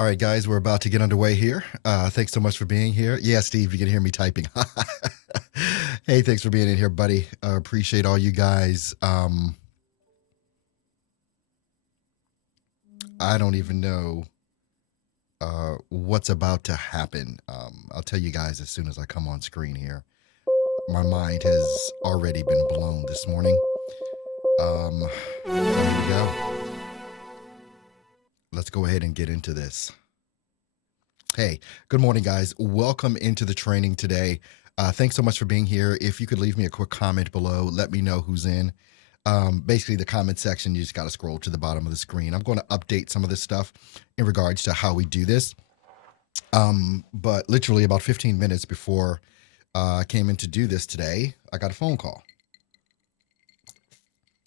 All right, guys, we're about to get underway here. Thanks so much for being here. Yeah, Steve, you can hear me typing. Hey, thanks for being in here, buddy. Appreciate all you guys. I don't even know what's about to happen. I'll tell you guys as soon as I come on screen here. My mind has already been blown this morning. Here we go. Let's go ahead and get into this. Hey, good morning, guys. Welcome into the training today. Thanks so much for being here. If you could leave me a quick comment below, let me know who's in. Basically, the comment section, you just got to scroll to the bottom of the screen. I'm going to update some of this stuff in regards to how we do this. But literally about 15 minutes before I came in to do this today, I got a phone call.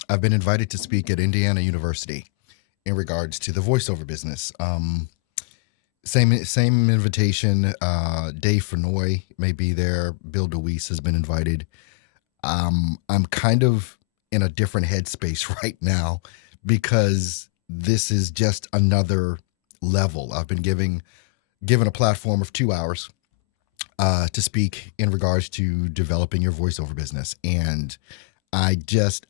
I've been invited to speak at Indiana University in regards to the voiceover business. Same invitation. Dave Fenoy may be there. Bill DeWeese has been invited. I'm kind of in a different headspace right now because this is just another level. I've been given a platform of 2 hours to speak in regards to developing your voiceover business, and I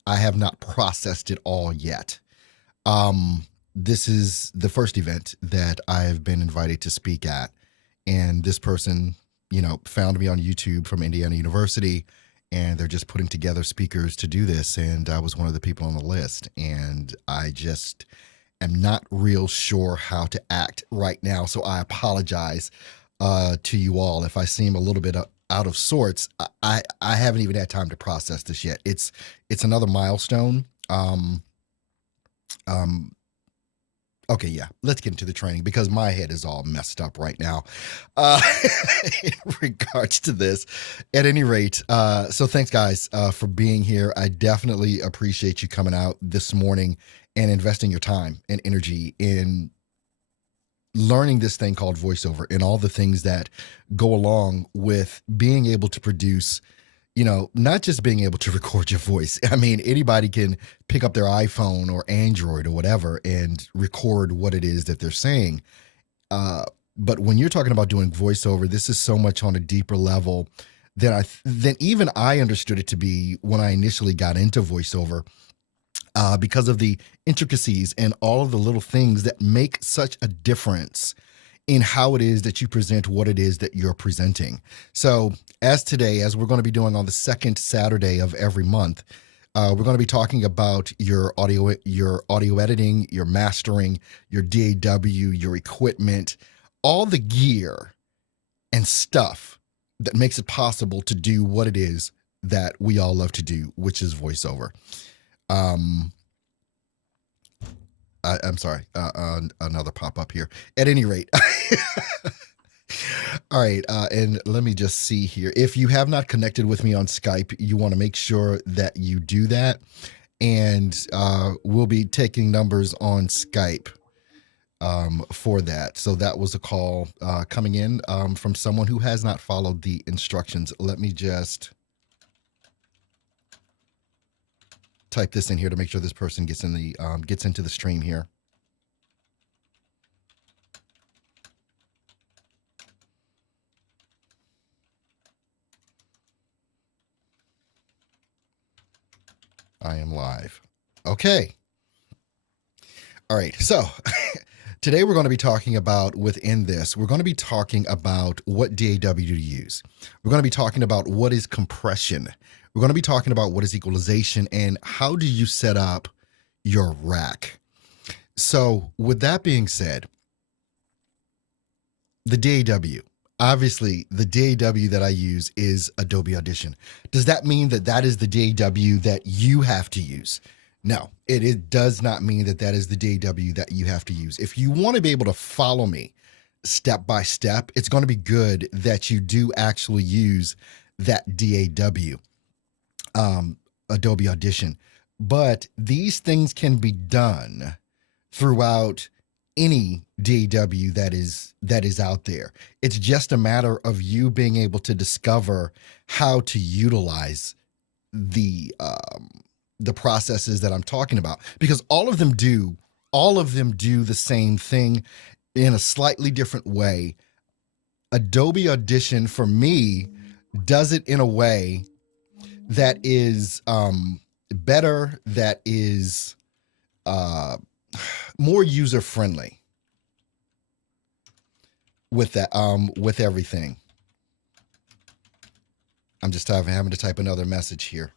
have not processed it all yet. This is the first event that I've been invited to speak at. And this person, found me on YouTube from Indiana University, and they're just putting together speakers to do this. And I was one of the people on the list. And I just am not real sure how to act right now. So I apologize to you all if I seem a little bit out of sorts. I haven't even had time to process this yet. It's another milestone. Okay, yeah, let's get into the training because my head is all messed up right now in regards to this. At any rate, so thanks, guys, for being here. I definitely appreciate you coming out this morning and investing your time and energy in learning this thing called voiceover and all the things that go along with being able to produce, not just being able to record your voice. I mean, anybody can pick up their iPhone or Android or whatever and record what it is that they're saying. But when you're talking about doing voiceover, this is so much on a deeper level than even I understood it to be when I initially got into voiceover, because of the intricacies and all of the little things that make such a difference in how it is that you present what it is that you're presenting. So as we're going to be doing on the second Saturday of every month, we're going to be talking about your audio editing, your mastering, your DAW, your equipment, all the gear and stuff that makes it possible to do what it is that we all love to do, which is voiceover. I'm sorry, another pop-up here. At any rate, all right, and let me just see here. If you have not connected with me on Skype, you want to make sure that you do that, and we'll be taking numbers on Skype for that. So that was a call coming in from someone who has not followed the instructions. Let me just type this in here to make sure this person gets into the stream here. I am live. Okay. All right. So today we're going to be talking about what DAW to use. We're going to be talking about what is compression. We're going to be talking about what is equalization and how do you set up your rack. So with that being said, the DAW, obviously the DAW that I use is Adobe Audition. Does that mean that is the DAW that you have to use? No, it does not mean that is the DAW that you have to use. If you want to be able to follow me step by step, it's going to be good that you do actually use that DAW. Adobe Audition. But these things can be done throughout any DAW that is out there. It's just a matter of you being able to discover how to utilize the processes that I'm talking about, because all of them do the same thing. in a slightly different way. Adobe Audition for me does it in a way that is better, that is uh, more user friendly with that with everything. I'm just having to type another message here.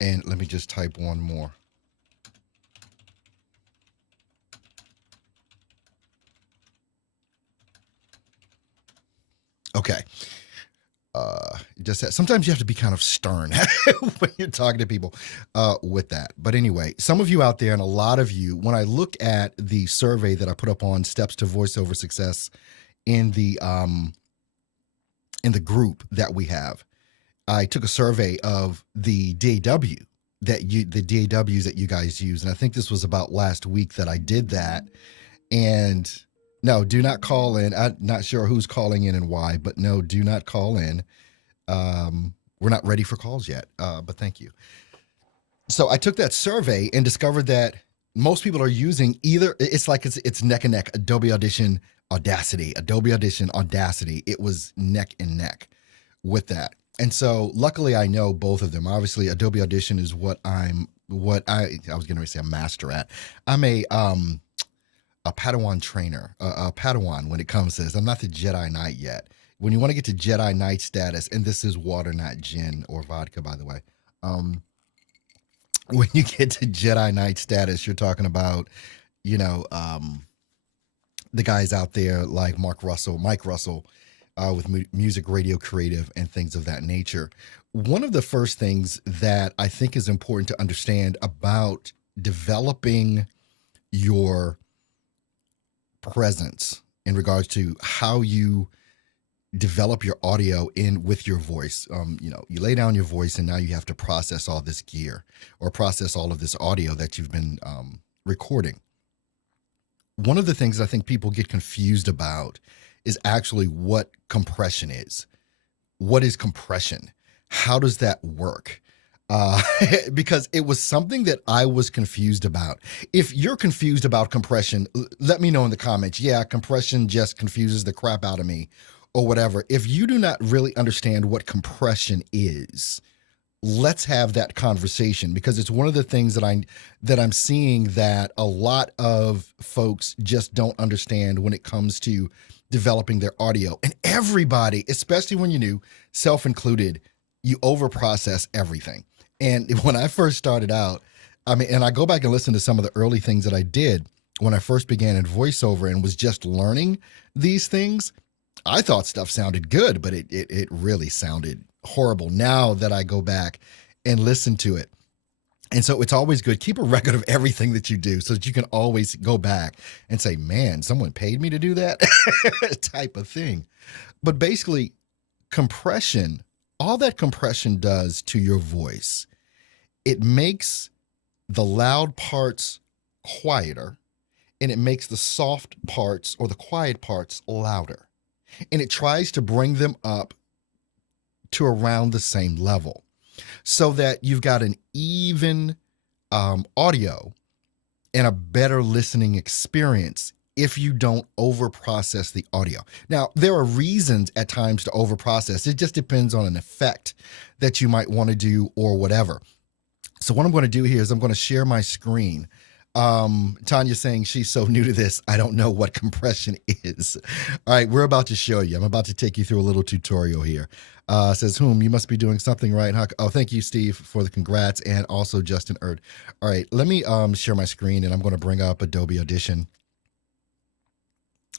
And let me just type one more. Okay. Just that sometimes you have to be kind of stern when you're talking to people with that. But anyway, some of you out there and a lot of you, when I look at the survey that I put up on Steps to Voiceover Success in the group that we have, I took a survey of the DAW the DAWs that you guys use, and I think this was about last week that I did that. And no, do not call in. I'm not sure who's calling in and why, but no, do not call in. We're not ready for calls yet, but thank you. So I took that survey and discovered that most people are using either. It's like it's neck and neck. Adobe Audition, Audacity, Adobe Audition, Audacity. It was neck and neck with that. And so luckily I know both of them. Obviously Adobe Audition is what I was going to say a master at. I'm a Padawan trainer, a Padawan when it comes to this. I'm not the Jedi Knight yet. When you want to get to Jedi Knight status, and this is water, not gin or vodka, by the way. When you get to Jedi Knight status, you're talking about, you know, the guys out there like Mike Russell, with music, radio, creative, and things of that nature. One of the first things that I think is important to understand about developing your presence in regards to how you develop your audio in with your voice. You lay down your voice and now you have to process all this gear or process all of this audio that you've been recording. One of the things I think people get confused about is actually what compression is. What is compression? How does that work? Because it was something that I was confused about. If you're confused about compression, let me know in the comments. Yeah, compression just confuses the crap out of me or whatever. If you do not really understand what compression is, let's have that conversation, because it's one of the things that I'm seeing that a lot of folks just don't understand when it comes to developing their audio. And everybody, especially when you're new, self included, you overprocess everything. And when I first started out, and I go back and listen to some of the early things that I did when I first began in voiceover and was just learning these things, I thought stuff sounded good, but it really sounded horrible now that I go back and listen to it. And so it's always good. Keep a record of everything that you do so that you can always go back and say, man, someone paid me to do that type of thing. But basically, compression, all that compression does to your voice, it makes the loud parts quieter and it makes the soft parts or the quiet parts louder. And it tries to bring them up to around the same level so that you've got an even audio and a better listening experience if you don't overprocess the audio. Now, there are reasons at times to overprocess. It just depends on an effect that you might want to do or whatever. So what I'm going to do here is I'm going to share my screen. Tanya's saying she's so new to this, I don't know what compression is. All right, we're about to show you. I'm about to take you through a little tutorial here. Says whom, you must be doing something right, huh? Oh, thank you, Steve, for the congrats, and also Justin Erd. All right, let me share my screen, and I'm going to bring up Adobe Audition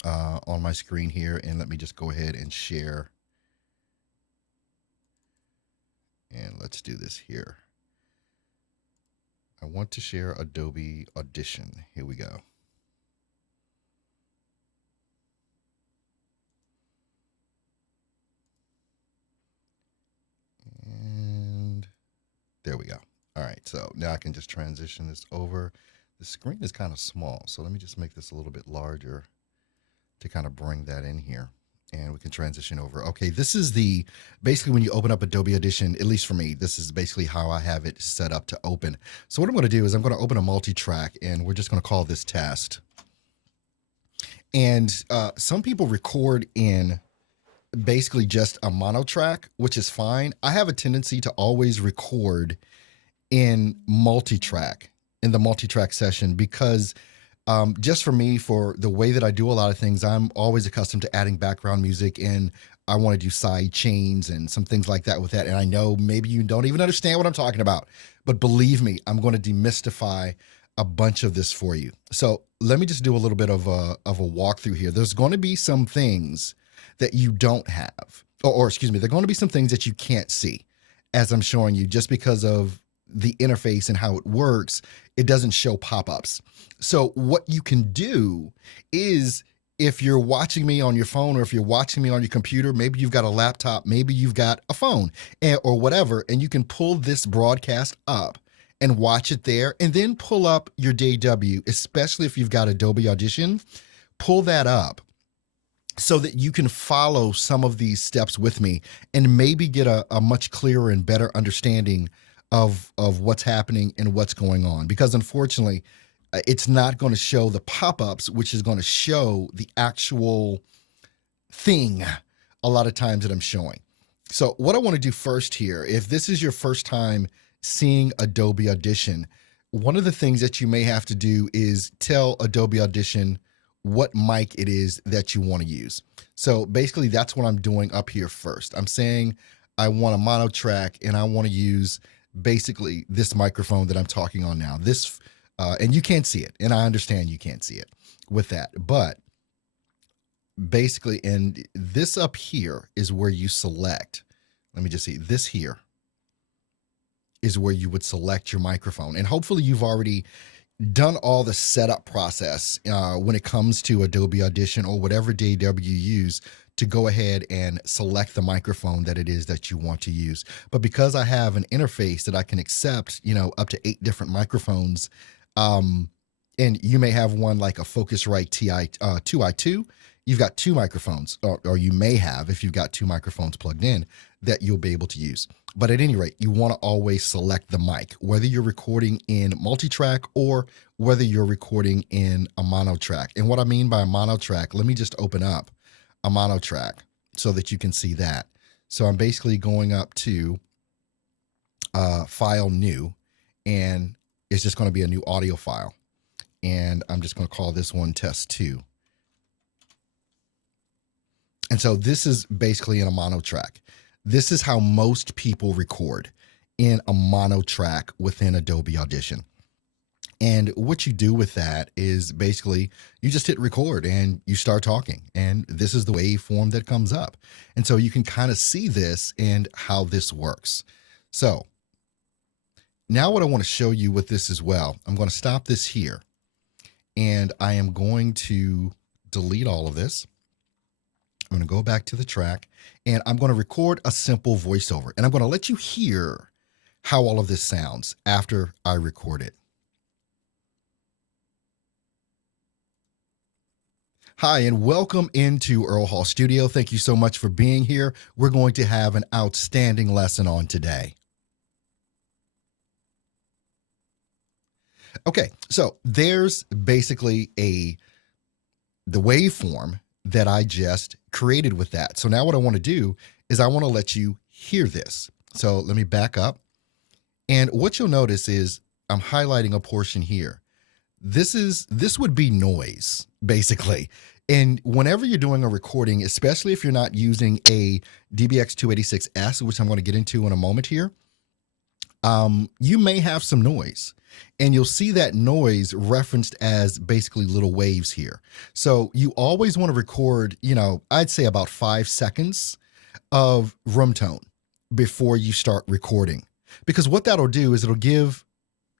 on my screen here, and let me just go ahead and share. And let's do this here. I want to share Adobe Audition. Here we go. And there we go. All right, so now I can just transition this over. The screen is kind of small, so let me just make this a little bit larger to kind of bring that in here. And we can transition over. Okay, this is basically when you open up Adobe Audition, at least for me, this is basically how I have it set up to open. So what I'm going to do is I'm going to open a multi-track, and we're just going to call this test. And some people record in basically just a mono track, which is fine. I have a tendency to always record in multi-track, in the multi-track session, because just for me, for the way that I do a lot of things, I'm always accustomed to adding background music, and I want to do side chains and some things like that with that. And I know maybe you don't even understand what I'm talking about, but believe me, I'm going to demystify a bunch of this for you. So let me just do a little bit of a walkthrough here. There's going to be some things that you don't have, or excuse me, there are going to be some things that you can't see as I'm showing you, just because of the interface and how it works. It doesn't show pop-ups. So what you can do is, if you're watching me on your phone, or if you're watching me on your computer, maybe you've got a laptop, maybe you've got a phone, or whatever, and you can pull this broadcast up and watch it there, and then pull up your DAW, especially if you've got Adobe Audition, pull that up so that you can follow some of these steps with me and maybe get a much clearer and better understanding of what's happening and what's going on. Because unfortunately, it's not going to show the pop-ups, which is going to show the actual thing a lot of times that I'm showing. So what I want to do first here, if this is your first time seeing Adobe Audition, one of the things that you may have to do is tell Adobe Audition what mic it is that you want to use. So basically that's what I'm doing up here first. I'm saying I want a mono track, and I want to use basically this microphone that I'm talking on now. This, and you can't see it, and I understand you can't see it with that, but basically, and this up here is where you select. Let me just see, this here is where you would select your microphone. And hopefully you've already done all the setup process when it comes to Adobe Audition or whatever DAW you use, to go ahead and select the microphone that it is that you want to use. But because I have an interface that I can accept, up to 8 different microphones, and you may have one like a Focusrite 2i2, you've got 2 microphones, or you may have, if you've got 2 microphones plugged in, that you'll be able to use. But at any rate, you want to always select the mic, whether you're recording in multi-track or whether you're recording in a mono track. And what I mean by a mono track, let me just open up a mono track so that you can see that. So I'm basically going up to File, New, and it's just going to be a new audio file. And I'm just going to call this one Test 2. And so this is basically in a mono track. This is how most people record, in a mono track within Adobe Audition. And what you do with that is basically you just hit record and you start talking, and this is the waveform that comes up. And so you can kind of see this and how this works. So now what I want to show you with this as well, I'm going to stop this here, and I am going to delete all of this. I'm going to go back to the track, and I'm going to record a simple voiceover, and I'm going to let you hear how all of this sounds after I record it. Hi, and welcome into Earl Hall Studio. Thank you so much for being here. We're going to have an outstanding lesson on today. Okay, so there's basically the waveform that I just created with that. So now what I want to do is I want to let you hear this. So let me back up. And what you'll notice is I'm highlighting a portion here. This would be noise, basically. And whenever you're doing a recording, especially if you're not using a DBX286S, which I'm going to get into in a moment here, you may have some noise. And you'll see that noise referenced as basically little waves here. So you always want to record, I'd say about 5 seconds of room tone before you start recording. Because what that'll do is it'll give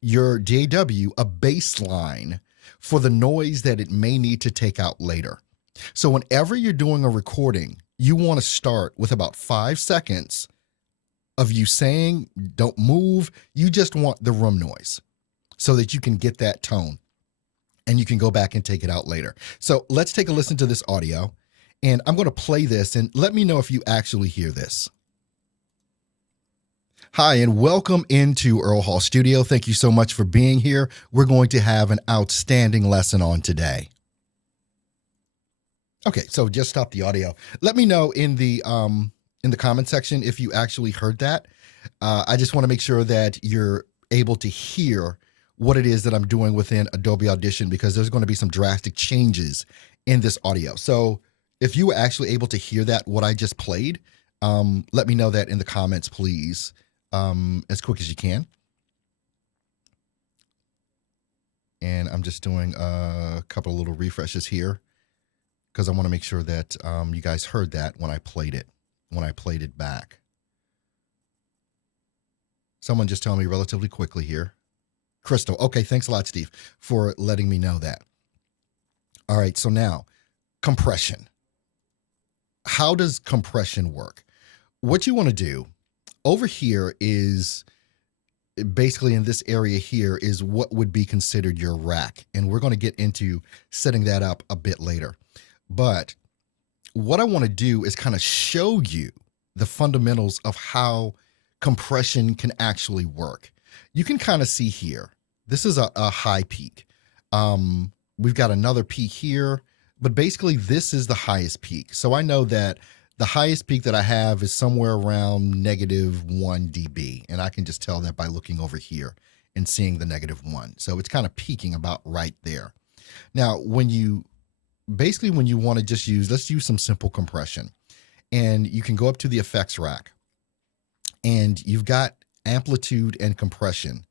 your DAW a baseline for the noise that it may need to take out later. So whenever you're doing a recording, you want to start with about 5 seconds of you saying, don't move. You just want the room noise so that you can get that tone and you can go back and take it out later. So let's take a listen to this audio, And I'm going to play this and let me know if you actually hear this. Hi, and welcome into Earl Hall Studio. Thank you so much for being here. We're going to have an outstanding lesson on today. Okay, so just stop the audio. Let me know in the comment section if you actually heard that. I just want to make sure that you're able to hear what it is that I'm doing within Adobe Audition, because there's going to be some drastic changes in this audio. So if you were actually able to hear that, what I just played, let me know that in the comments, please, as quick as you can. And I'm just doing a couple of little refreshes here, because I want to make sure that you guys heard that when I played it back. Someone just tell me relatively quickly here. Crystal. Okay, thanks a lot, Steve, for letting me know that. All right, so now, compression. How does compression work? What you want to do over here is basically in this area here is what would be considered your rack. And we're going to get into setting that up a bit later. But what I want to do is kind of show you the fundamentals of how compression can actually work. You can kind of see here, this is a high peak. We've got another peak here, but basically this is the highest peak. So I know that the highest peak that I have is somewhere around -1 dB. And I can just tell that by looking over here and seeing the -1. So it's kind of peaking about right there. Now, when you want to just let's use some simple compression. And you can go up to the effects rack, and you've got amplitude and compression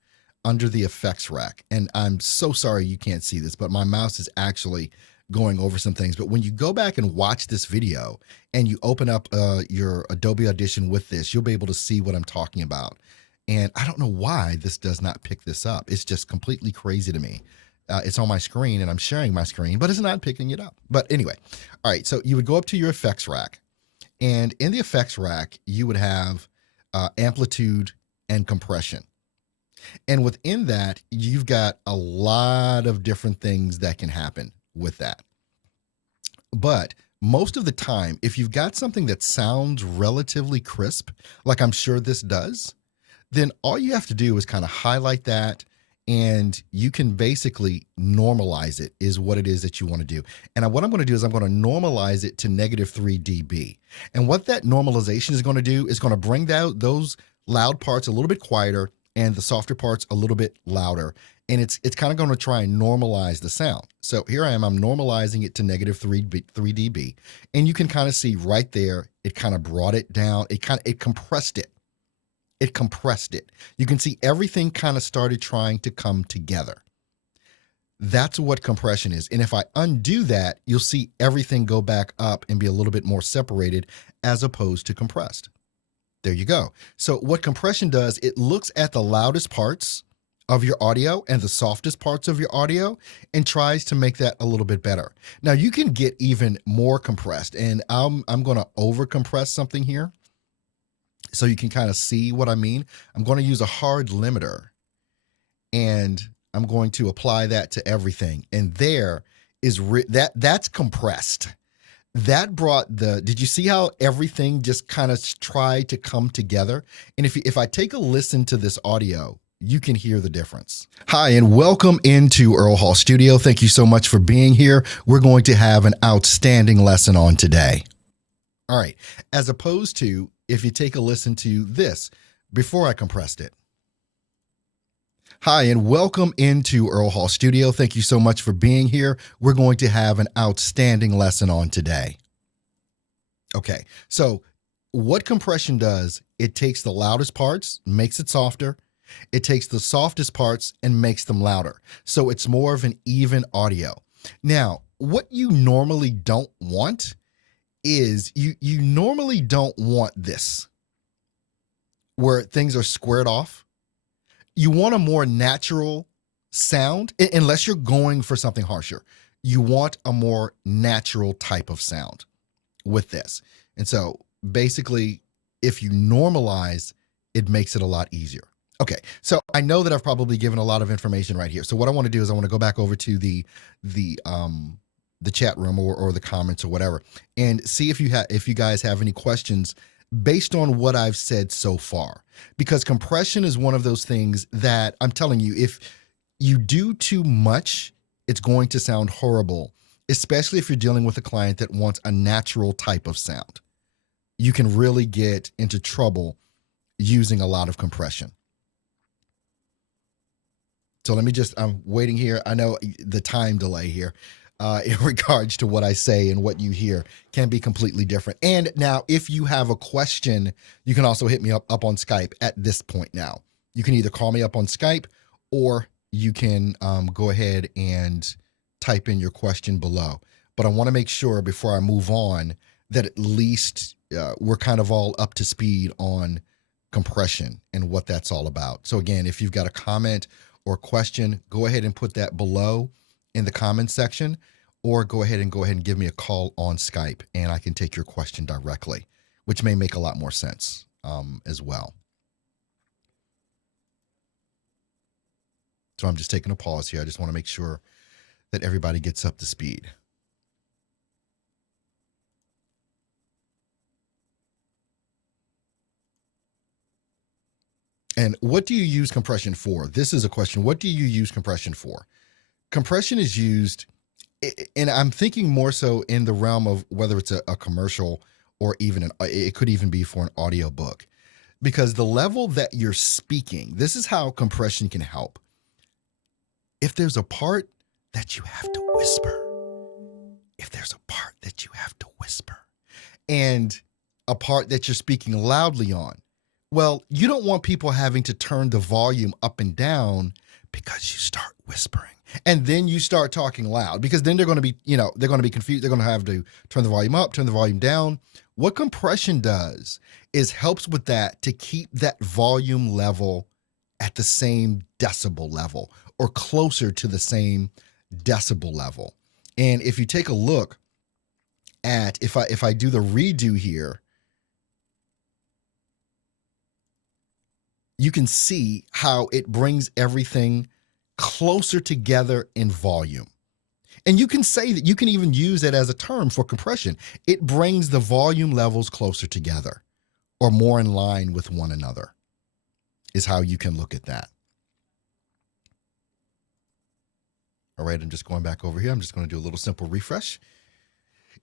under the effects rack. And I'm so sorry you can't see this, but my mouse is actually going over some things. But when you go back and watch this video and you open up your Adobe Audition with this, you'll be able to see what I'm talking about. And I don't know why this does not pick this up. It's just completely crazy to me. It's on my screen and I'm sharing my screen, but it's not picking it up. But anyway, all right, so you would go up to your effects rack, and in the effects rack, you would have amplitude and compression. And within that, you've got a lot of different things that can happen with that. But most of the time, if you've got something that sounds relatively crisp, like I'm sure this does, then all you have to do is kind of highlight that, and you can basically normalize it, is what it is that you want to do. And what I'm going to do is I'm going to normalize it to -3 dB. And what that normalization is going to do is going to bring down those loud parts a little bit quieter and the softer parts a little bit louder. And it's kind of going to try and normalize the sound. So here I am, I'm normalizing it to -3 dB. And you can kind of see right there, it kind of brought it down. It compressed it. It compressed it. You can see everything kind of started trying to come together. That's what compression is. And if I undo that, you'll see everything go back up and be a little bit more separated as opposed to compressed. There you go. So what compression does, it looks at the loudest parts of your audio and the softest parts of your audio and tries to make that a little bit better. Now you can get even more compressed, and I'm going to over compress something here so you can kind of see what I mean. I'm going to use a hard limiter, and I'm going to apply that to everything. And there is that's compressed. That brought did you see how everything just kind of tried to come together? And if I take a listen to this audio, you can hear the difference. Hi, and welcome into Earl Hall Studio. Thank you so much for being here. We're going to have an outstanding lesson on today. All right, as opposed to if you take a listen to this before I compressed it. Hi, and welcome into Earl Hall Studio. Thank you so much for being here. We're going to have an outstanding lesson on today. Okay, so what compression does, it takes the loudest parts, makes it softer. It takes the softest parts and makes them louder. So it's more of an even audio. Now, what you normally don't want is you normally don't want this, where things are squared off. You want a more natural sound, unless you're going for something harsher. You want a more natural type of sound with this. And so basically, if you normalize, it makes it a lot easier. Okay, so I know that I've probably given a lot of information right here. So what I want to do is I want to go back over to the the chat room or the comments or whatever, and see if you guys have any questions based on what I've said so far. Because compression is one of those things that I'm telling you, if you do too much, it's going to sound horrible, especially if you're dealing with a client that wants a natural type of sound. You can really get into trouble using a lot of compression. So let me just, I'm waiting here. I know the time delay here in regards to what I say and what you hear can be completely different. And now, if you have a question, you can also hit me up on Skype at this point now. You can either call me up on Skype or you can go ahead and type in your question below. But I want to make sure before I move on that at least we're kind of all up to speed on compression and what that's all about. So again, if you've got a comment or question, go ahead and put that below in the comments section, or go ahead and give me a call on Skype and I can take your question directly, which may make a lot more sense as well. So I'm just taking a pause here. I just want to make sure that everybody gets up to speed. And what do you use compression for? This is a question. What do you use compression for? Compression is used, and I'm thinking more so in the realm of whether it's a commercial or even it could even be for an audio book, because the level that you're speaking, this is how compression can help. If there's a part that you have to whisper, and a part that you're speaking loudly on, well, you don't want people having to turn the volume up and down because you start whispering and then you start talking loud, because then they're going to be, they're going to be confused. They're going to have to turn the volume up, turn the volume down. What compression does is helps with that to keep that volume level at the same decibel level or closer to the same decibel level. And if you take a look at, if I do the redo here, you can see how it brings everything closer together in volume. And you can say that, you can even use it as a term for compression. It brings the volume levels closer together or more in line with one another, is how you can look at that. All right, I'm just going back over here. I'm just going to do a little simple refresh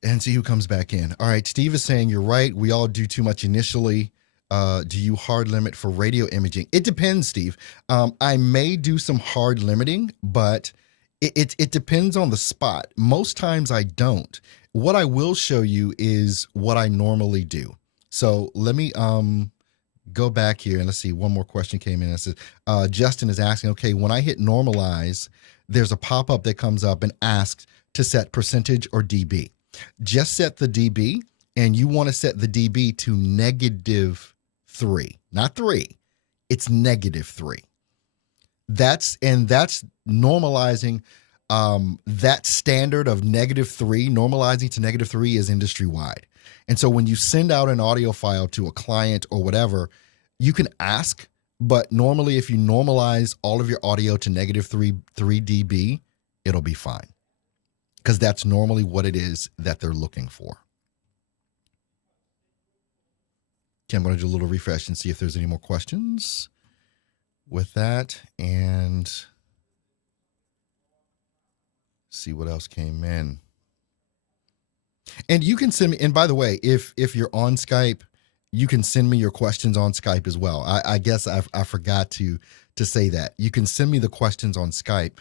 and see who comes back in. All right, Steve is saying, you're right. We all do too much initially. Do you hard limit for radio imaging? It depends, Steve. I may do some hard limiting, but it depends on the spot. Most times I don't. What I will show you is what I normally do. So let me go back here and let's see. One more question came in. It says, Justin is asking, okay, when I hit normalize, there's a pop-up that comes up and asks to set percentage or dB. Just set the dB, and you want to set the dB to -3, not 3. It's -3. That's normalizing. That standard of -3, normalizing to -3 is industry wide. And so when you send out an audio file to a client or whatever, you can ask, but normally if you normalize all of your audio to -3 dB, it'll be fine, because that's normally what it is that they're looking for. Okay, I'm going to do a little refresh and see if there's any more questions with that, and see what else came in. And you can send me, and by the way, if you're on Skype, you can send me your questions on Skype as well. I guess I forgot to say that. You can send me the questions on Skype.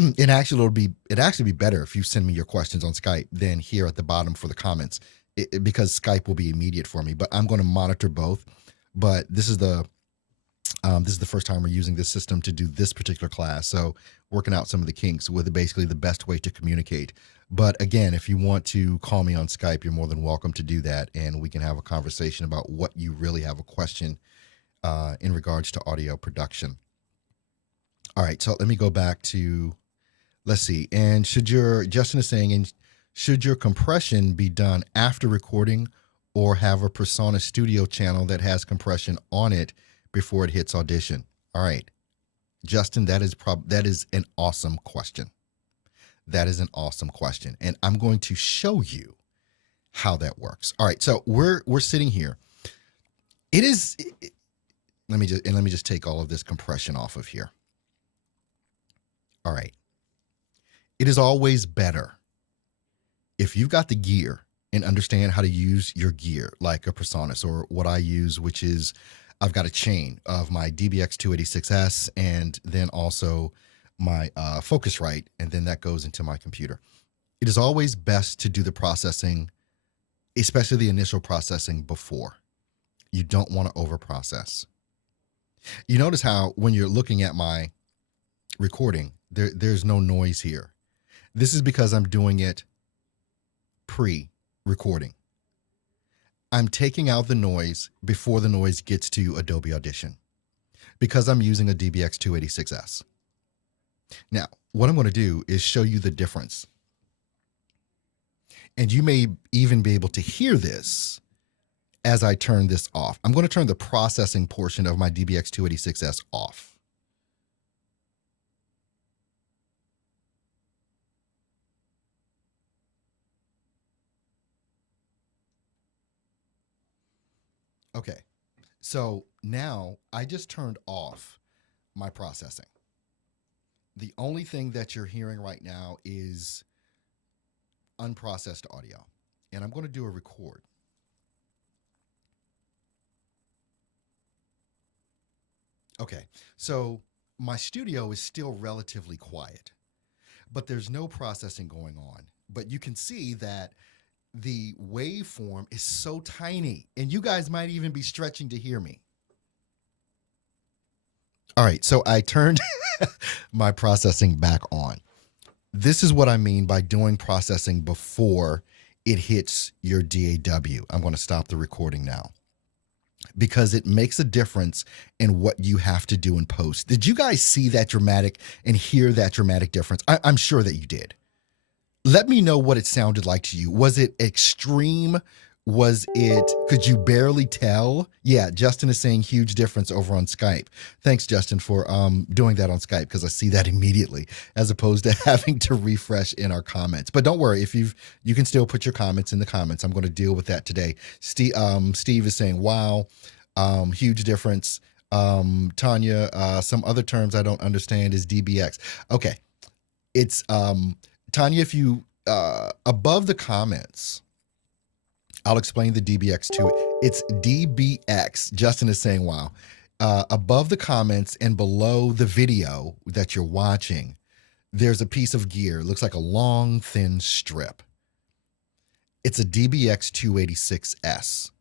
It'd actually be better if you send me your questions on Skype than here at the bottom for the comments, because Skype will be immediate for me. But I'm going to monitor both. But this is the first time we're using this system to do this particular class. So working out some of the kinks with basically the best way to communicate. But again, if you want to call me on Skype, you're more than welcome to do that. And we can have a conversation about what you really have a question in regards to audio production. All right, so let me go back to, let's see. And Justin is saying, and should your compression be done after recording or have a Persona Studio channel that has compression on it before it hits Audition? All right, Justin, that is an awesome question. That is an awesome question. And I'm going to show you how that works. All right. So we're sitting here. It is let me just take all of this compression off of here. All right. It is always better if you've got the gear and understand how to use your gear, like a Personas or what I use, which is I've got a chain of my DBX 286S and then also my Focusrite, and then that goes into my computer. It is always best to do the processing, especially the initial processing, before. You don't want to over process. You notice how when you're looking at my recording, there's no noise here. This is because I'm doing it pre-recording. I'm taking out the noise before the noise gets to Adobe Audition because I'm using a DBX 286S. Now, what I'm going to do is show you the difference. And you may even be able to hear this as I turn this off. I'm going to turn the processing portion of my DBX 286S off. Okay, so now I just turned off my processing. The only thing that you're hearing right now is unprocessed audio. And I'm going to do a record. Okay, so my studio is still relatively quiet, but there's no processing going on. But you can see that the waveform is so tiny, and you guys might even be stretching to hear me. All right, so I turned my processing back on. This is what I mean by doing processing before it hits your DAW. I'm going to stop the recording now because it makes a difference in what you have to do in post. Did you guys see that dramatic and hear that dramatic difference? I'm sure that you did. Let me know what it sounded like to you. Was it extreme? Could you barely tell? Yeah, Justin is saying huge difference over on Skype. Thanks, Justin, for doing that on Skype, because I see that immediately as opposed to having to refresh in our comments. But don't worry, if you can still put your comments in the comments. I'm going to deal with that today. Steve is saying, wow, huge difference. Tanya, some other terms I don't understand is DBX. Okay, it's Tanya, if you above the comments, I'll explain the DBX too. It's DBX. Justin is saying, wow. Above the comments and below the video that you're watching, there's a piece of gear. It looks like a long, thin strip. It's a DBX 286S.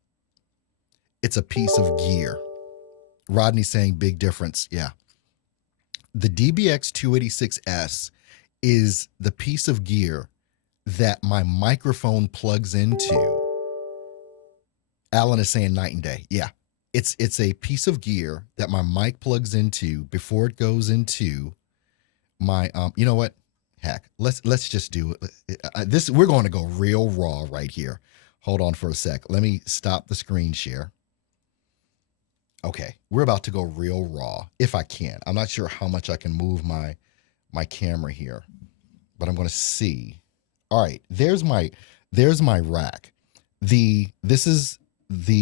It's a piece of gear. Rodney's saying big difference. Yeah. The DBX 286S is the piece of gear that my microphone plugs into. Alan is saying night and day. Yeah. It's a piece of gear that my mic plugs into before it goes into my you know what? Heck, let's just do it. We're going to go real raw right here. Hold on for a sec. Let me stop the screen share. Okay, we're about to go real raw if I can. I'm not sure how much I can move my camera here, but I'm going to see. All right, there's my rack.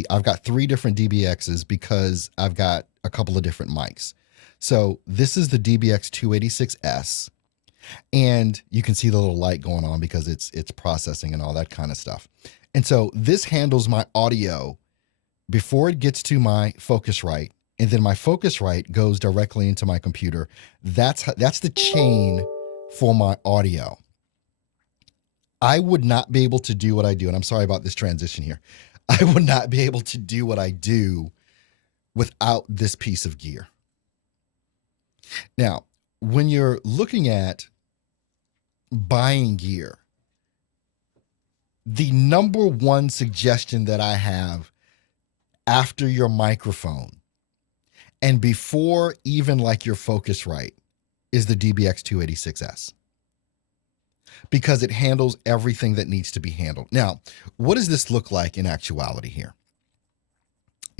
I've got 3 different DBXs because I've got a couple of different mics. So this is the DBX 286S, and you can see the little light going on because it's processing and all that kind of stuff. And so this handles my audio before it gets to my Focusrite, and then my Focusrite goes directly into my computer. That's the chain for my audio. I would not be able to do what I do, and I'm sorry about this transition here. I would not be able to do what I do without this piece of gear. Now, when you're looking at buying gear, the number one suggestion that I have after your microphone and before even like your Focusrite is the DBX 286S, because it handles everything that needs to be handled. Now, what does this look like in actuality here?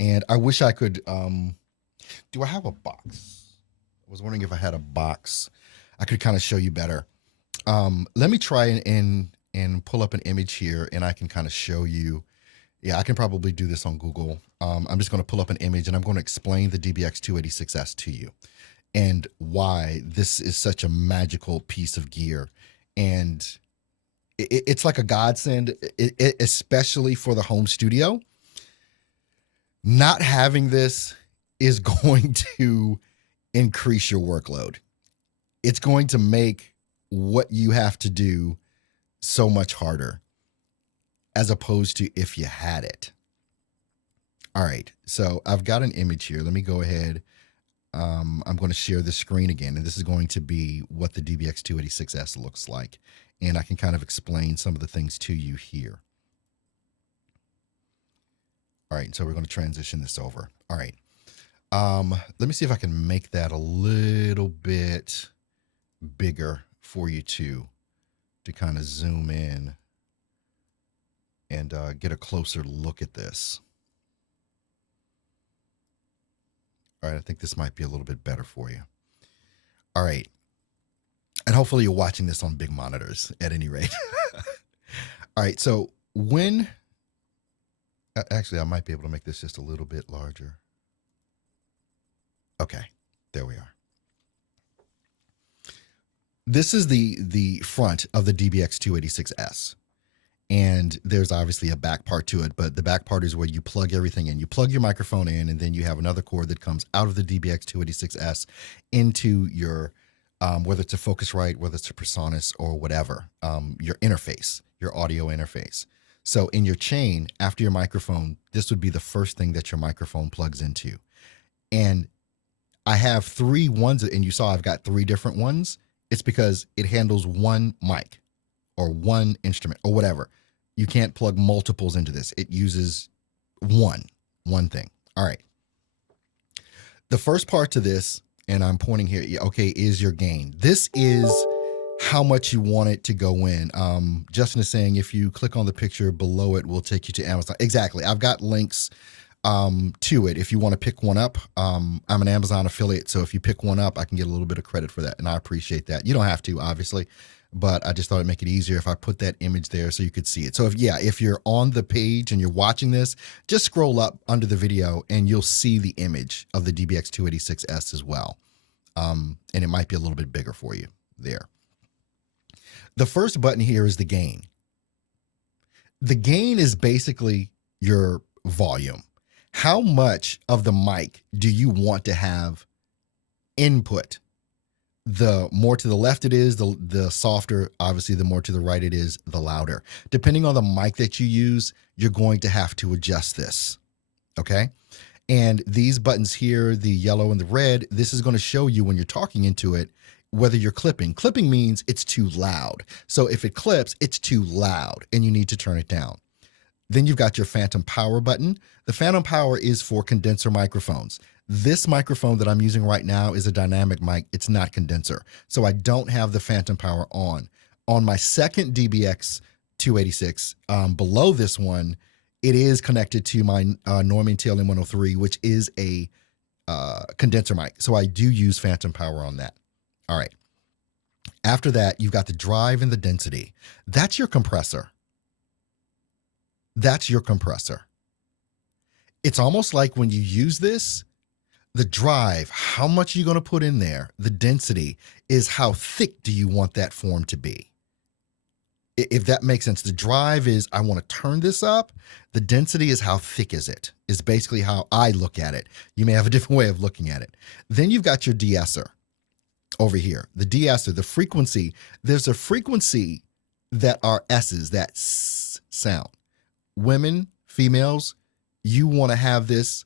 And I wish I could, do I have a box? I was wondering if I had a box. I could kind of show you better. Let me try and pull up an image here, and I can kind of show you. Yeah, I can probably do this on Google. I'm just going to pull up an image, and I'm going to explain the DBX286S to you and why this is such a magical piece of gear. And it's like a godsend, especially for the home studio. Not having this is going to increase your workload. It's going to make what you have to do so much harder as opposed to if you had it. All right, so I've got an image here. Let me go ahead. I'm going to share the screen again, and this is going to be what the DBX286S looks like. And I can kind of explain some of the things to you here. All right, so we're going to transition this over. All right. Let me see if I can make that a little bit bigger for you too, to kind of zoom in and get a closer look at this. All right, I think this might be a little bit better for you. All right. And hopefully you're watching this on big monitors at any rate. All right, so when, actually I might be able to make this just a little bit larger. Okay, there we are. This is the front of the DBX286S. And there's obviously a back part to it, but the back part is where you plug everything in. You plug your microphone in, and then you have another cord that comes out of the DBX286S into your, whether it's a Focusrite, whether it's a PreSonus or whatever, your interface, your audio interface. So in your chain, after your microphone, this would be the first thing that your microphone plugs into. And I have 3 ones, and you saw I've got 3 different ones. It's because it handles one mic or one instrument or whatever. You can't plug multiples into this. It uses one thing. All right. The first part to this, and I'm pointing here, okay, is your gain. This is how much you want it to go in. Justin is saying if you click on the picture below it, will take you to Amazon. Exactly. I've got links to it if you want to pick one up. I'm an Amazon affiliate, so if you pick one up, I can get a little bit of credit for that, and I appreciate that. You don't have to, obviously, but I just thought it'd make it easier if I put that image there so you could see it. So if you're on the page and you're watching this, just scroll up under the video and you'll see the image of the DBX286S as well. And it might be a little bit bigger for you there. The first button here is the gain. The gain is basically your volume. How much of the mic do you want to have input? The more to the left it is, the softer. Obviously, the more to the right it is, the louder. Depending on the mic that you use, you're going to have to adjust this, okay? And these buttons here, the yellow and the red, this is going to show you when you're talking into it whether you're clipping. Clipping means it's too loud. So if it clips, it's too loud, and you need to turn it down. Then you've got your phantom power button. The phantom power is for condenser microphones. This microphone that I'm using right now is a dynamic mic. It's not condenser. So I don't have the phantom power on. On my second DBX 286, below this one, it is connected to my Neumann TLM103, which is a condenser mic. So I do use phantom power on that. All right. After that, you've got the drive and the density. That's your compressor. That's your compressor. It's almost like when you use this, the drive, how much are you going to put in there? The density is how thick do you want that form to be? If that makes sense. The drive is, I want to turn this up. The density is how thick is it, is basically how I look at it. You may have a different way of looking at it. Then you've got your de-esser over here. The de-esser, the frequency, there's a frequency that are S's, that S sound. Women, females, you want to have this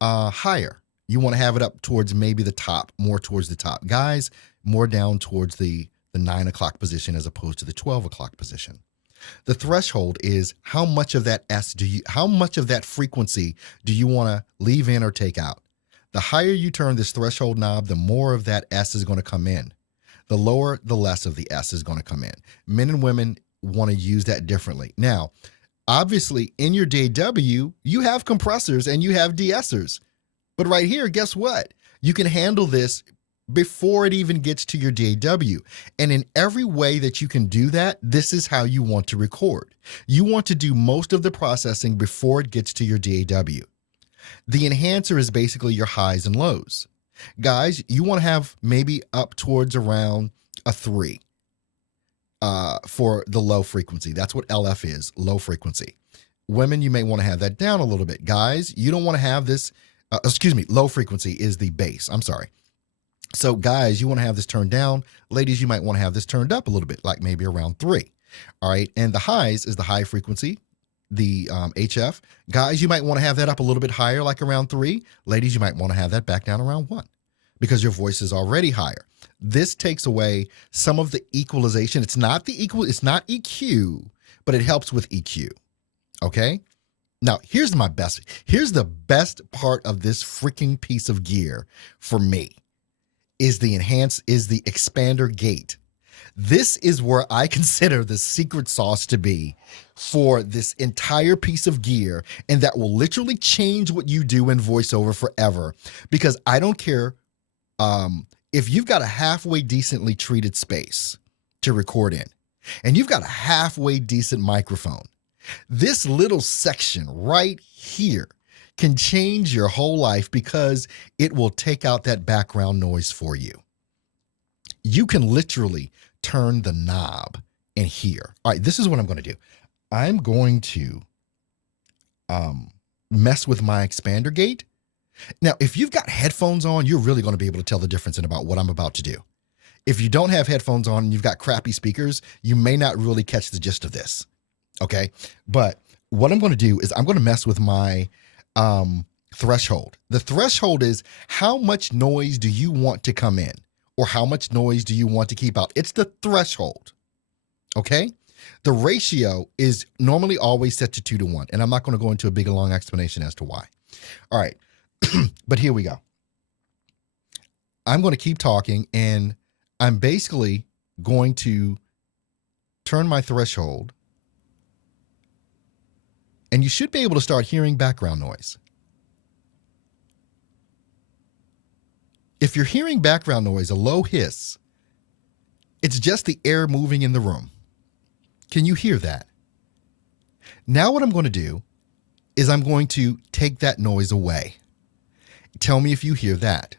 higher. You want to have it up towards maybe the top, more towards the top. Guys, more down towards the 9 o'clock position as opposed to the 12 o'clock position. The threshold is how much of that how much of that frequency do you want to leave in or take out? The higher you turn this threshold knob, the more of that S is going to come in. The lower, the less of the S is going to come in. Men and women want to use that differently. Now, obviously, in your DAW, you have compressors and you have de-essers. But right here, guess what? You can handle this before it even gets to your DAW. And in every way that you can do that, this is how you want to record. You want to do most of the processing before it gets to your DAW. The enhancer is basically your highs and lows. Guys, you want to have maybe up towards around a 3 for the low frequency. That's what LF is, low frequency. Women, you may want to have that down a little bit. Guys, you don't want to have this, low frequency is the bass. I'm sorry. So guys, you want to have this turned down. Ladies, you might want to have this turned up a little bit, like maybe around 3. All right. And the highs is the high frequency, the HF. Guys, you might want to have that up a little bit higher, like around 3. Ladies, you might want to have that back down around 1 because your voice is already higher. This takes away some of the equalization. It's not EQ, but it helps with EQ. Okay. Now, here's the best part of this freaking piece of gear for me is the expander gate. This is where I consider the secret sauce to be for this entire piece of gear, and that will literally change what you do in voiceover forever. Because I don't care if you've got a halfway decently treated space to record in, and you've got a halfway decent microphone. This little section right here can change your whole life because it will take out that background noise for you. You can literally turn the knob and hear. All right, this is what I'm going to do. I'm going to mess with my expander gate. Now, if you've got headphones on, you're really going to be able to tell the difference in about what I'm about to do. If you don't have headphones on and you've got crappy speakers, you may not really catch the gist of this. Okay, but what I'm going to do is I'm going to mess with my threshold. The threshold is how much noise do you want to come in or how much noise do you want to keep out? It's the threshold. Okay, the ratio is normally always set to 2-to-1, and I'm not going to go into a big long explanation as to why. All right, but here we go. I'm going to keep talking, and I'm basically going to turn my threshold. And you should be able to start hearing background noise. If you're hearing background noise, a low hiss, it's just the air moving in the room. Can you hear that? Now what I'm going to do is I'm going to take that noise away. Tell me if you hear that.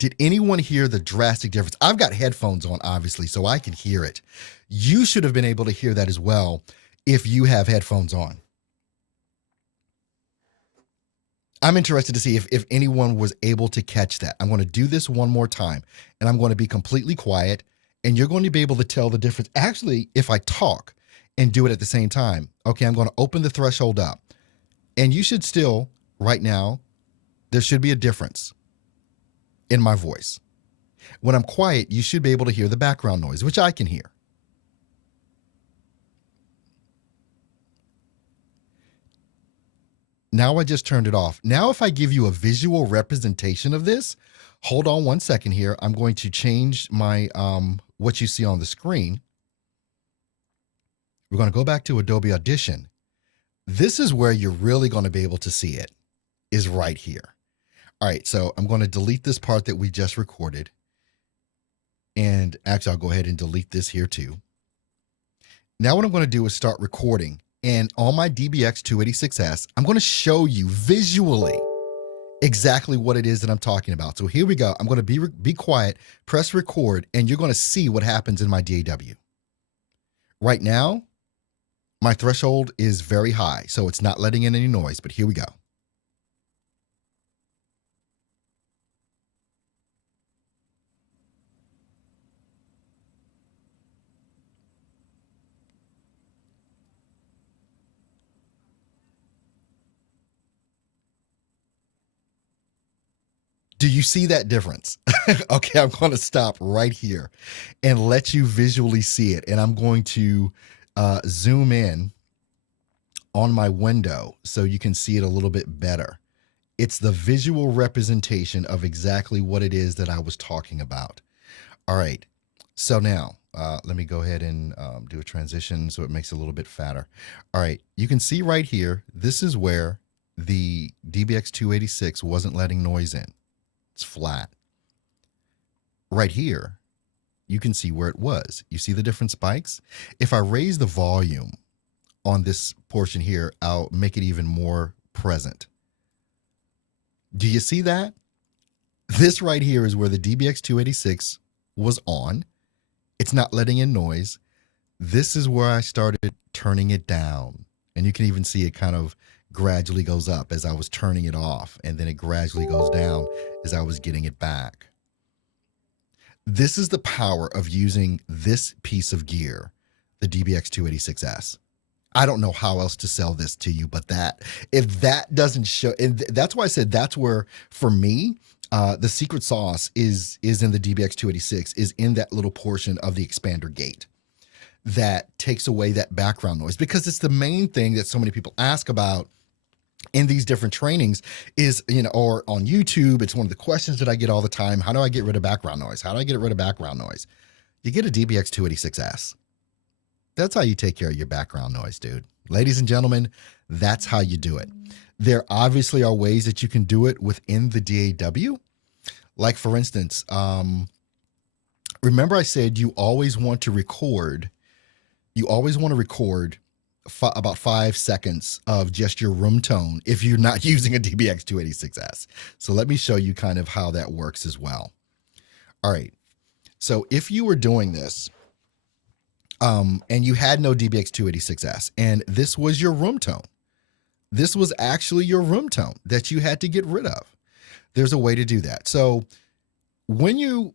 Did anyone hear the drastic difference? I've got headphones on, obviously, so I can hear it. You should have been able to hear that as well if you have headphones on. I'm interested to see if anyone was able to catch that. I'm going to do this one more time, and I'm going to be completely quiet, and you're going to be able to tell the difference. Actually, if I talk and do it at the same time, okay, I'm going to open the threshold up, and you should still, right now, there should be a difference in my voice. When I'm quiet, you should be able to hear the background noise, which I can hear. Now I just turned it off. Now if I give you a visual representation of this, hold on one second here. I'm going to change my what you see on the screen. We're going to go back to Adobe Audition. This is where you're really going to be able to see it, is right here. All right, so I'm going to delete this part that we just recorded. And actually, I'll go ahead and delete this here too. Now what I'm going to do is start recording. And on my DBX 286S, I'm going to show you visually exactly what it is that I'm talking about. So here we go. I'm going to be quiet, press record, and you're going to see what happens in my DAW. Right now, my threshold is very high, so it's not letting in any noise, but here we go. Do you see that difference? Okay, I'm going to stop right here and let you visually see it. And I'm going to zoom in on my window so you can see it a little bit better. It's the visual representation of exactly what it is that I was talking about. All right, so now let me go ahead and do a transition so it makes it a little bit fatter. All right, you can see right here, this is where the DBX286 wasn't letting noise in. It's flat. Right here, you can see where it was. You see the different spikes? If I raise the volume on this portion here, I'll make it even more present. Do you see that? This right here is where the DBX286 was on. It's not letting in noise. This is where I started turning it down. And you can even see it kind of gradually goes up as I was turning it off. And then it gradually goes down as I was getting it back. This is the power of using this piece of gear, the DBX286S. I don't know how else to sell this to you, but that, if that doesn't show, and that's why I said that's where, for me, the secret sauce is in the DBX286, is in that little portion of the expander gate that takes away that background noise, because it's the main thing that so many people ask about in these different trainings is, or on YouTube. It's one of the questions that I get all the time. How do I get rid of background noise? How do I get rid of background noise? You get a DBX286S. That's how you take care of your background noise, dude. Ladies and gentlemen, that's how you do it. There obviously are ways that you can do it within the DAW. Like, for instance, remember I said you always want to record, about 5 seconds of just your room tone if you're not using a DBX286S. So let me show you kind of how that works as well. All right. So if you were doing this, and you had no DBX286S, and this was your room tone, this was actually your room tone that you had to get rid of, there's a way to do that. So when you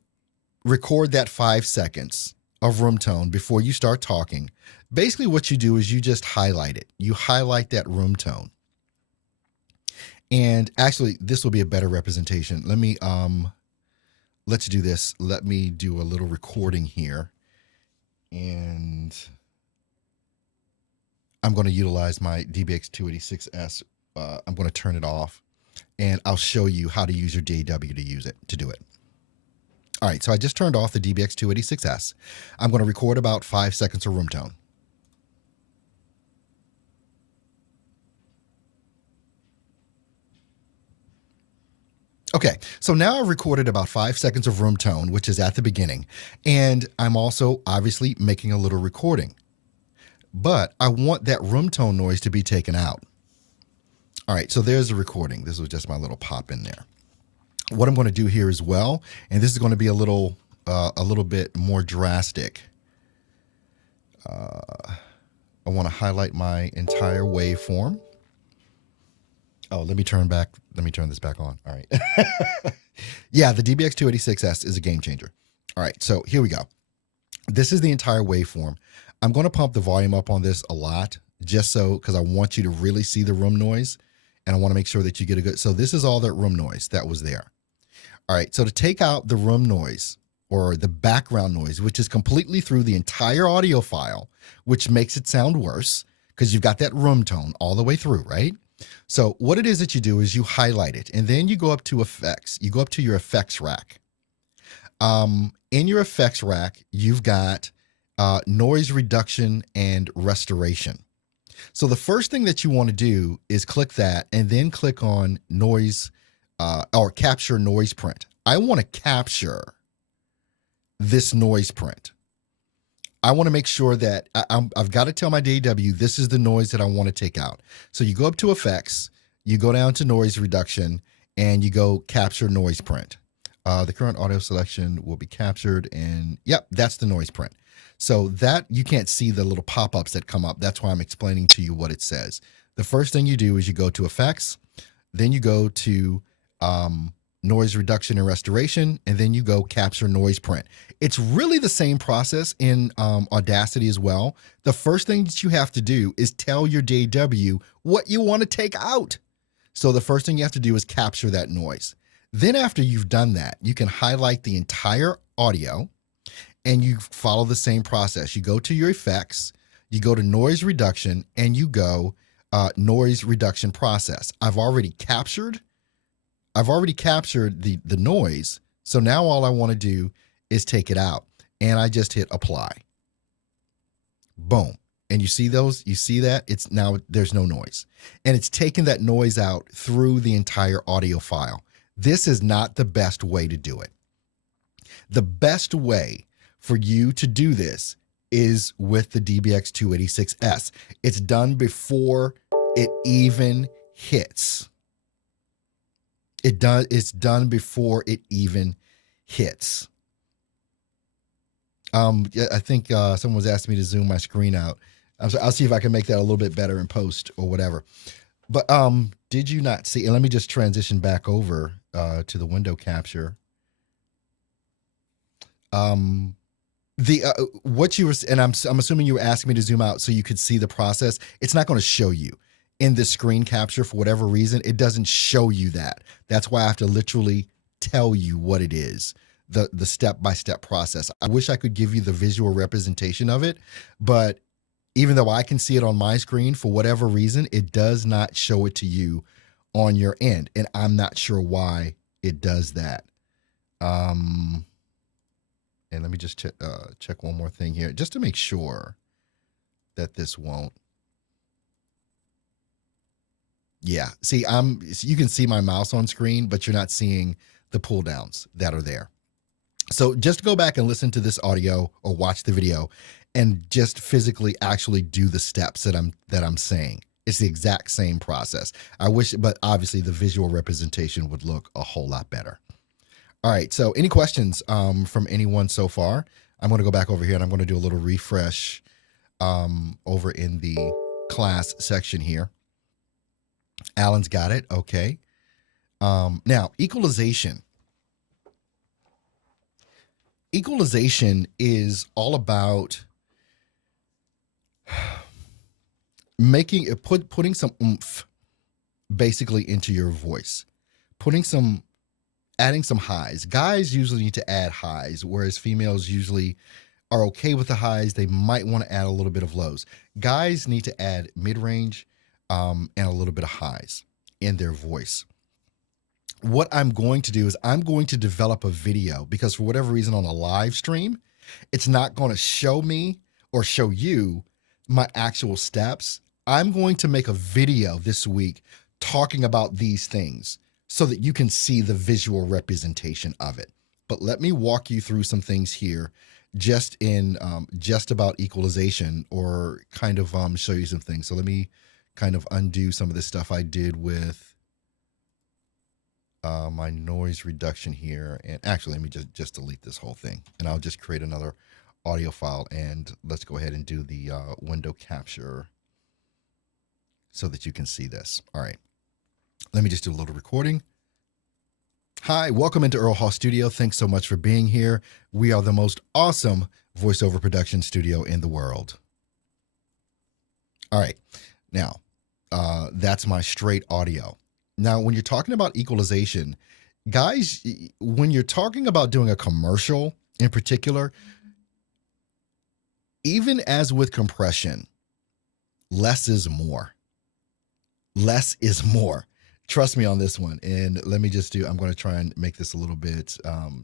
record that 5 seconds of room tone before you start talking, basically what you do is you just highlight it. You highlight that room tone. And actually, this will be a better representation. Let me, let's do this. Let me do a little recording here. And I'm going to utilize my DBX286S. I'm going to turn it off, and I'll show you how to use your DAW to do it. All right, so I just turned off the DBX286S. I'm going to record about 5 seconds of room tone. Okay, so now I've recorded about 5 seconds of room tone, which is at the beginning, and I'm also obviously making a little recording. But I want that room tone noise to be taken out. All right, so there's the recording. This was just my little pop in there. What I'm going to do here as well, and this is going to be a little bit more drastic. I want to highlight my entire waveform. Oh, let me turn this back on. All right. Yeah, the DBX286S is a game changer. All right, so here we go. This is the entire waveform. I'm going to pump the volume up on this a lot, just so, because I want you to really see the room noise, and I want to make sure that you get a good, so this is all that room noise that was there. All right, so to take out the room noise, or the background noise, which is completely through the entire audio file, which makes it sound worse, because you've got that room tone all the way through, right? So what it is that you do is you highlight it, and then you go up to effects. You go up to your effects rack. In your effects rack, you've got noise reduction and restoration. So the first thing that you want to do is click that, and then click on noise or capture noise print. I want to capture this noise print. I want to make sure that I've got to tell my DAW, this is the noise that I want to take out. So you go up to effects, you go down to noise reduction, and you go capture noise print. The current audio selection will be captured, and yep, that's the noise print. So that, you can't see the little pop-ups that come up. That's why I'm explaining to you what it says. The first thing you do is you go to effects, then you go to noise reduction and restoration, and then you go capture noise print. It's really the same process in Audacity as well. The first thing that you have to do is tell your DAW what you want to take out. So the first thing you have to do is capture that noise. Then after you've done that, you can highlight the entire audio, and you follow the same process. You go to your effects, you go to noise reduction, and you go noise reduction process. I've already captured the noise. So now all I want to do is take it out. and I just hit apply. Boom. And you see those? You see that? It's now there's no noise. And it's taken that noise out through the entire audio file. This is not the best way to do it. The best way for you to do this is with the DBX286S. It's done before it even hits. It's done before it even hits. I think someone was asking me to zoom my screen out. I'll see if I can make that a little bit better in post or whatever. But did you not see? And let me just transition back over to the window capture. What you were, and I'm assuming you were asking me to zoom out so you could see the process. It's not going to show you in this screen capture for whatever reason. It doesn't show you that. That's why I have to literally tell you what it is. The step-by-step process. I wish I could give you the visual representation of it, but even though I can see it on my screen, for whatever reason, it does not show it to you on your end, and I'm not sure why it does that. And let me just check one more thing here, just to make sure that this won't. Yeah, see, you can see my mouse on screen, but you're not seeing the pull downs that are there. So just go back and listen to this audio or watch the video and just physically actually do the steps that I'm saying. It's the exact same process. I wish, but obviously the visual representation would look a whole lot better. All right, so any questions from anyone so far? I'm going to go back over here and I'm going to do a little refresh over in the class section here. Alan's got it. Okay. Now, equalization. Equalization is all about putting some oomph basically into your voice, adding some highs. Guys usually need to add highs, whereas females usually are okay with the highs. They might want to add a little bit of lows. Guys need to add mid-range and a little bit of highs in their voice. What I'm going to do is I'm going to develop a video, because for whatever reason on a live stream, it's not going to show me or show you my actual steps. I'm going to make a video this week talking about these things so that you can see the visual representation of it. But let me walk you through some things here just about equalization, or kind of show you some things. So let me kind of undo some of the stuff I did with my noise reduction here. And actually, let me just delete this whole thing, and I'll just create another audio file, and let's go ahead and do the window capture so that you can see this. All right, let me just do a little recording. Hi, welcome into Earl Hall Studio. Thanks so much for being here. We are the most awesome voiceover production studio in the world. All right, now that's my straight audio. Now, when you're talking about equalization, guys, when you're talking about doing a commercial in particular, even as with compression, less is more. Less is more. Trust me on this one. And let me just I'm going to try and make this a little bit,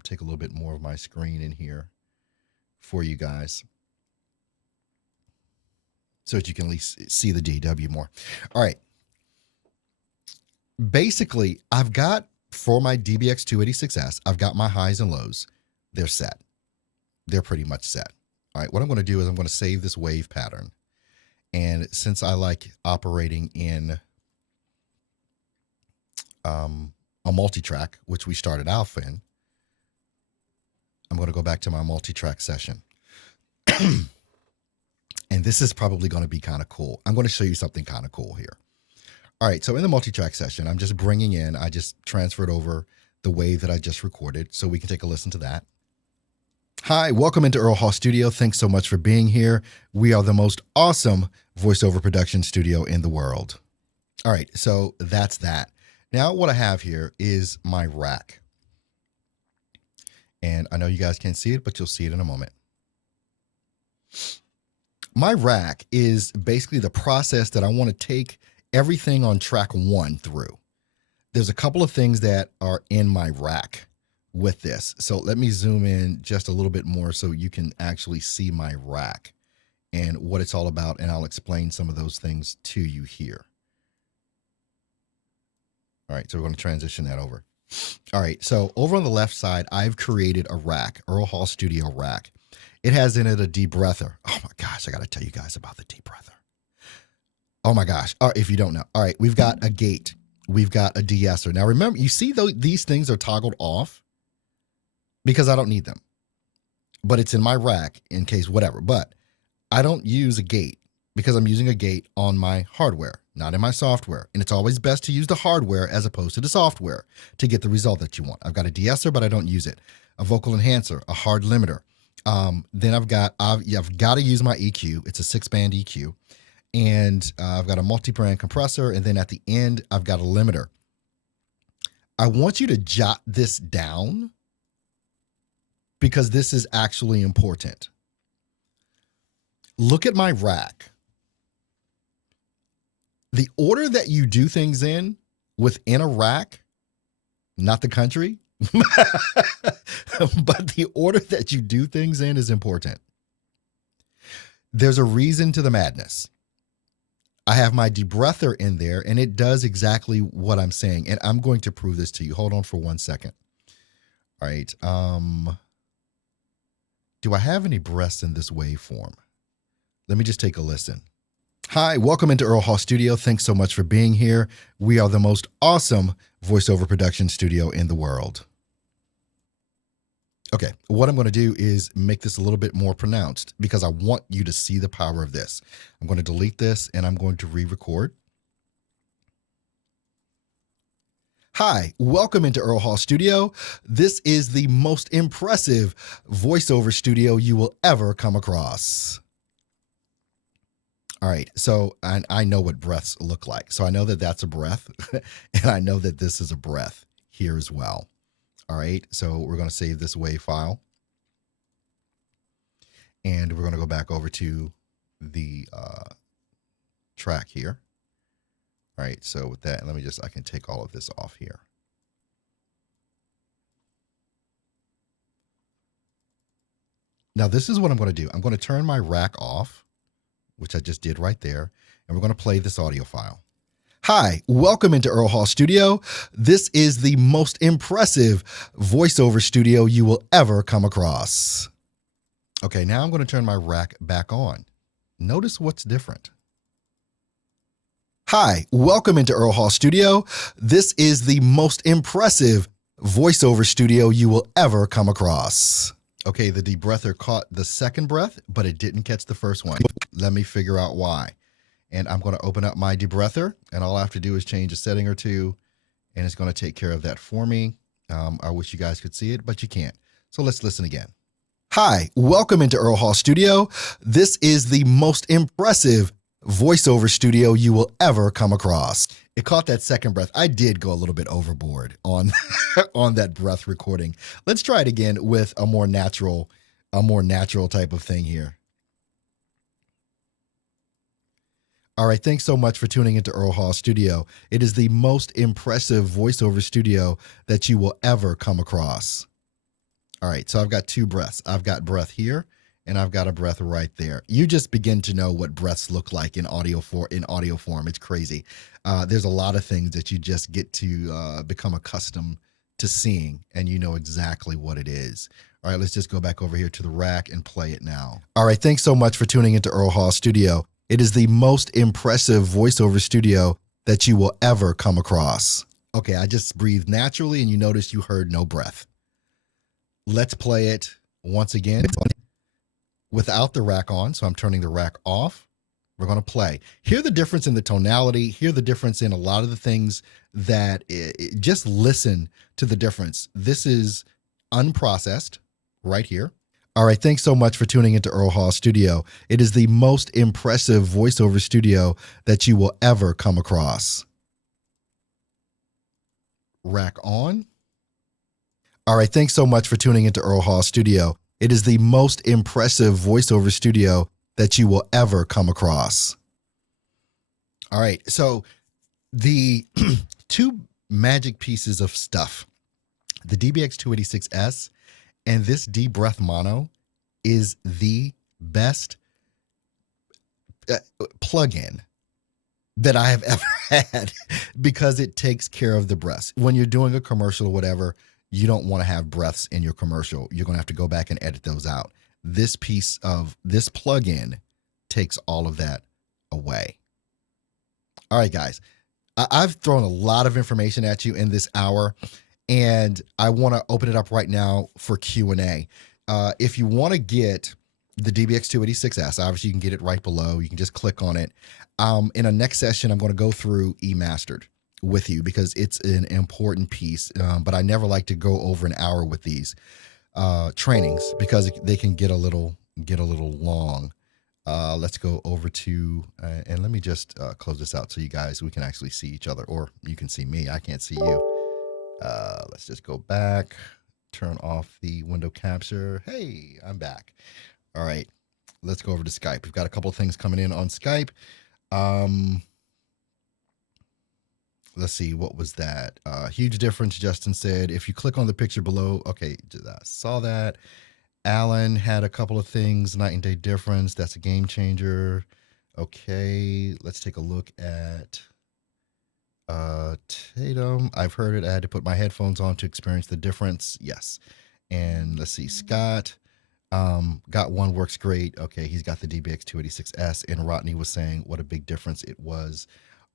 take a little bit more of my screen in here for you guys, so that you can at least see the DW more. All right. Basically, I've got, for my DBX286S, I've got my highs and lows. They're set. They're pretty much set. All right, what I'm going to do is I'm going to save this wave pattern. And since I like operating in a multi-track, which we started off in, I'm going to go back to my multi-track session. And this is probably going to be kind of cool. I'm going to show you something kind of cool here. All right, so in the multi-track session, I'm just bringing in, I just transferred over the wave that I just recorded, so we can take a listen to that. Hi, welcome into Earl Hall Studio. Thanks so much for being here. We are the most awesome voiceover production studio in the world. All right, so that's that. Now what I have here is my rack. And I know you guys can't see it, but you'll see it in a moment. My rack is basically the process that I want to take everything on track 1 through. There's a couple of things that are in my rack with this. So let me zoom in just a little bit more so you can actually see my rack and what it's all about, and I'll explain some of those things to you here. All right, so we're going to transition that over. All right, so over on the left side, I've created a rack, Earl Hall Studio rack. It has in it a debreather. Oh my gosh, I got to tell you guys about the debreather. Oh my gosh, if you don't know. All right, we've got a gate. We've got a de-esser. Now remember, you see these things are toggled off because I don't need them. But it's in my rack in case whatever. But I don't use a gate because I'm using a gate on my hardware, not in my software. And it's always best to use the hardware as opposed to the software to get the result that you want. I've got a de-esser, but I don't use it. A vocal enhancer, a hard limiter. Then I've got to use my EQ. It's a 6-band EQ. And I've got a multi-brand compressor. And then at the end, I've got a limiter. I want you to jot this down because this is actually important. Look at my rack. The order that you do things in within a rack, not the country, but the order that you do things in is important. There's a reason to the madness. I have my debreather in there, and it does exactly what I'm saying. And I'm going to prove this to you. Hold on for 1 second. All right. Do I have any breaths in this waveform? Let me just take a listen. Hi, welcome into Earl Hall Studio. Thanks so much for being here. We are the most awesome voiceover production studio in the world. Okay, what I'm going to do is make this a little bit more pronounced because I want you to see the power of this. I'm going to delete this and I'm going to re-record. Hi, welcome into Earl Hall Studio. This is the most impressive voiceover studio you will ever come across. All right, so I know what breaths look like. So I know that that's a breath, and I know that this is a breath here as well. All right, so we're going to save this WAV file. And we're going to go back over to the track here. All right, so with that, let me I can take all of this off here. Now, this is what I'm going to do. I'm going to turn my rack off, which I just did right there, and we're going to play this audio file. Hi, welcome into Earl Hall Studio. This is the most impressive voiceover studio you will ever come across. Okay, now I'm going to turn my rack back on. Notice what's different. Hi, welcome into Earl Hall Studio. This is the most impressive voiceover studio you will ever come across. Okay, the debreather caught the second breath, but it didn't catch the first one. Let me figure out why. And I'm going to open up my debreather, and all I have to do is change a setting or two, and it's going to take care of that for me. I wish you guys could see it, but you can't. So let's listen again. Hi, welcome into Earl Hall Studio. This is the most impressive voiceover studio you will ever come across. It caught that second breath. I did go a little bit overboard on, on that breath recording. Let's try it again with a more natural type of thing here. All right, thanks so much for tuning into Earl Hall Studio. It is the most impressive voiceover studio that you will ever come across. All right, so I've got two breaths. I've got breath here, and I've got a breath right there. You just begin to know what breaths look like in audio form. It's crazy. There's a lot of things that you just get to become accustomed to seeing, and you know exactly what it is. All right, let's just go back over here to the rack and play it now. All right, thanks so much for tuning into Earl Hall Studio. It is the most impressive voiceover studio that you will ever come across. Okay, I just breathed naturally, and you notice you heard no breath. Let's play it once again without the rack on. So I'm turning the rack off. We're going to play. Hear the difference in the tonality. Hear the difference in a lot of the things that just listen to the difference. This is unprocessed right here. All right, thanks so much for tuning into Earl Hall Studio. It is the most impressive voiceover studio that you will ever come across. Rack on. All right, thanks so much for tuning into Earl Hall Studio. It is the most impressive voiceover studio that you will ever come across. All right, so the two magic pieces of stuff The DBX286S and this deep breath mono is the best plugin that I have ever had because it takes care of the breaths. When you're doing a commercial or whatever, you don't want to have breaths in your commercial. You're going to have to go back and edit those out. This plugin takes all of that away. All right, guys. I've thrown a lot of information at you in this hour, and I want to open it up right now for Q&A. If you want to get the DBX286S, obviously you can get it right below. You can just click on it. In a next session, I'm going to go through eMastered with you because it's an important piece, but I never like to go over an hour with these trainings because they can get a little long. Let's go over to, and let me just close this out so we can actually see each other, or you can see me. I can't see you. Let's just go back, turn off the window capture. Hey, I'm back. All right, let's go over to Skype. We've got a couple of things coming in on Skype. Let's see, what was that? Huge difference, Justin said. If you click on the picture below, okay, I saw that. Alan had a couple of things, night and day difference. That's a game changer. Okay, let's take a look at Tatum. I've heard it. I had to put my headphones on to experience the difference. Yes. And let's see, Scott. Got one, works great. Okay, he's got the DBX286S, and Rodney was saying what a big difference it was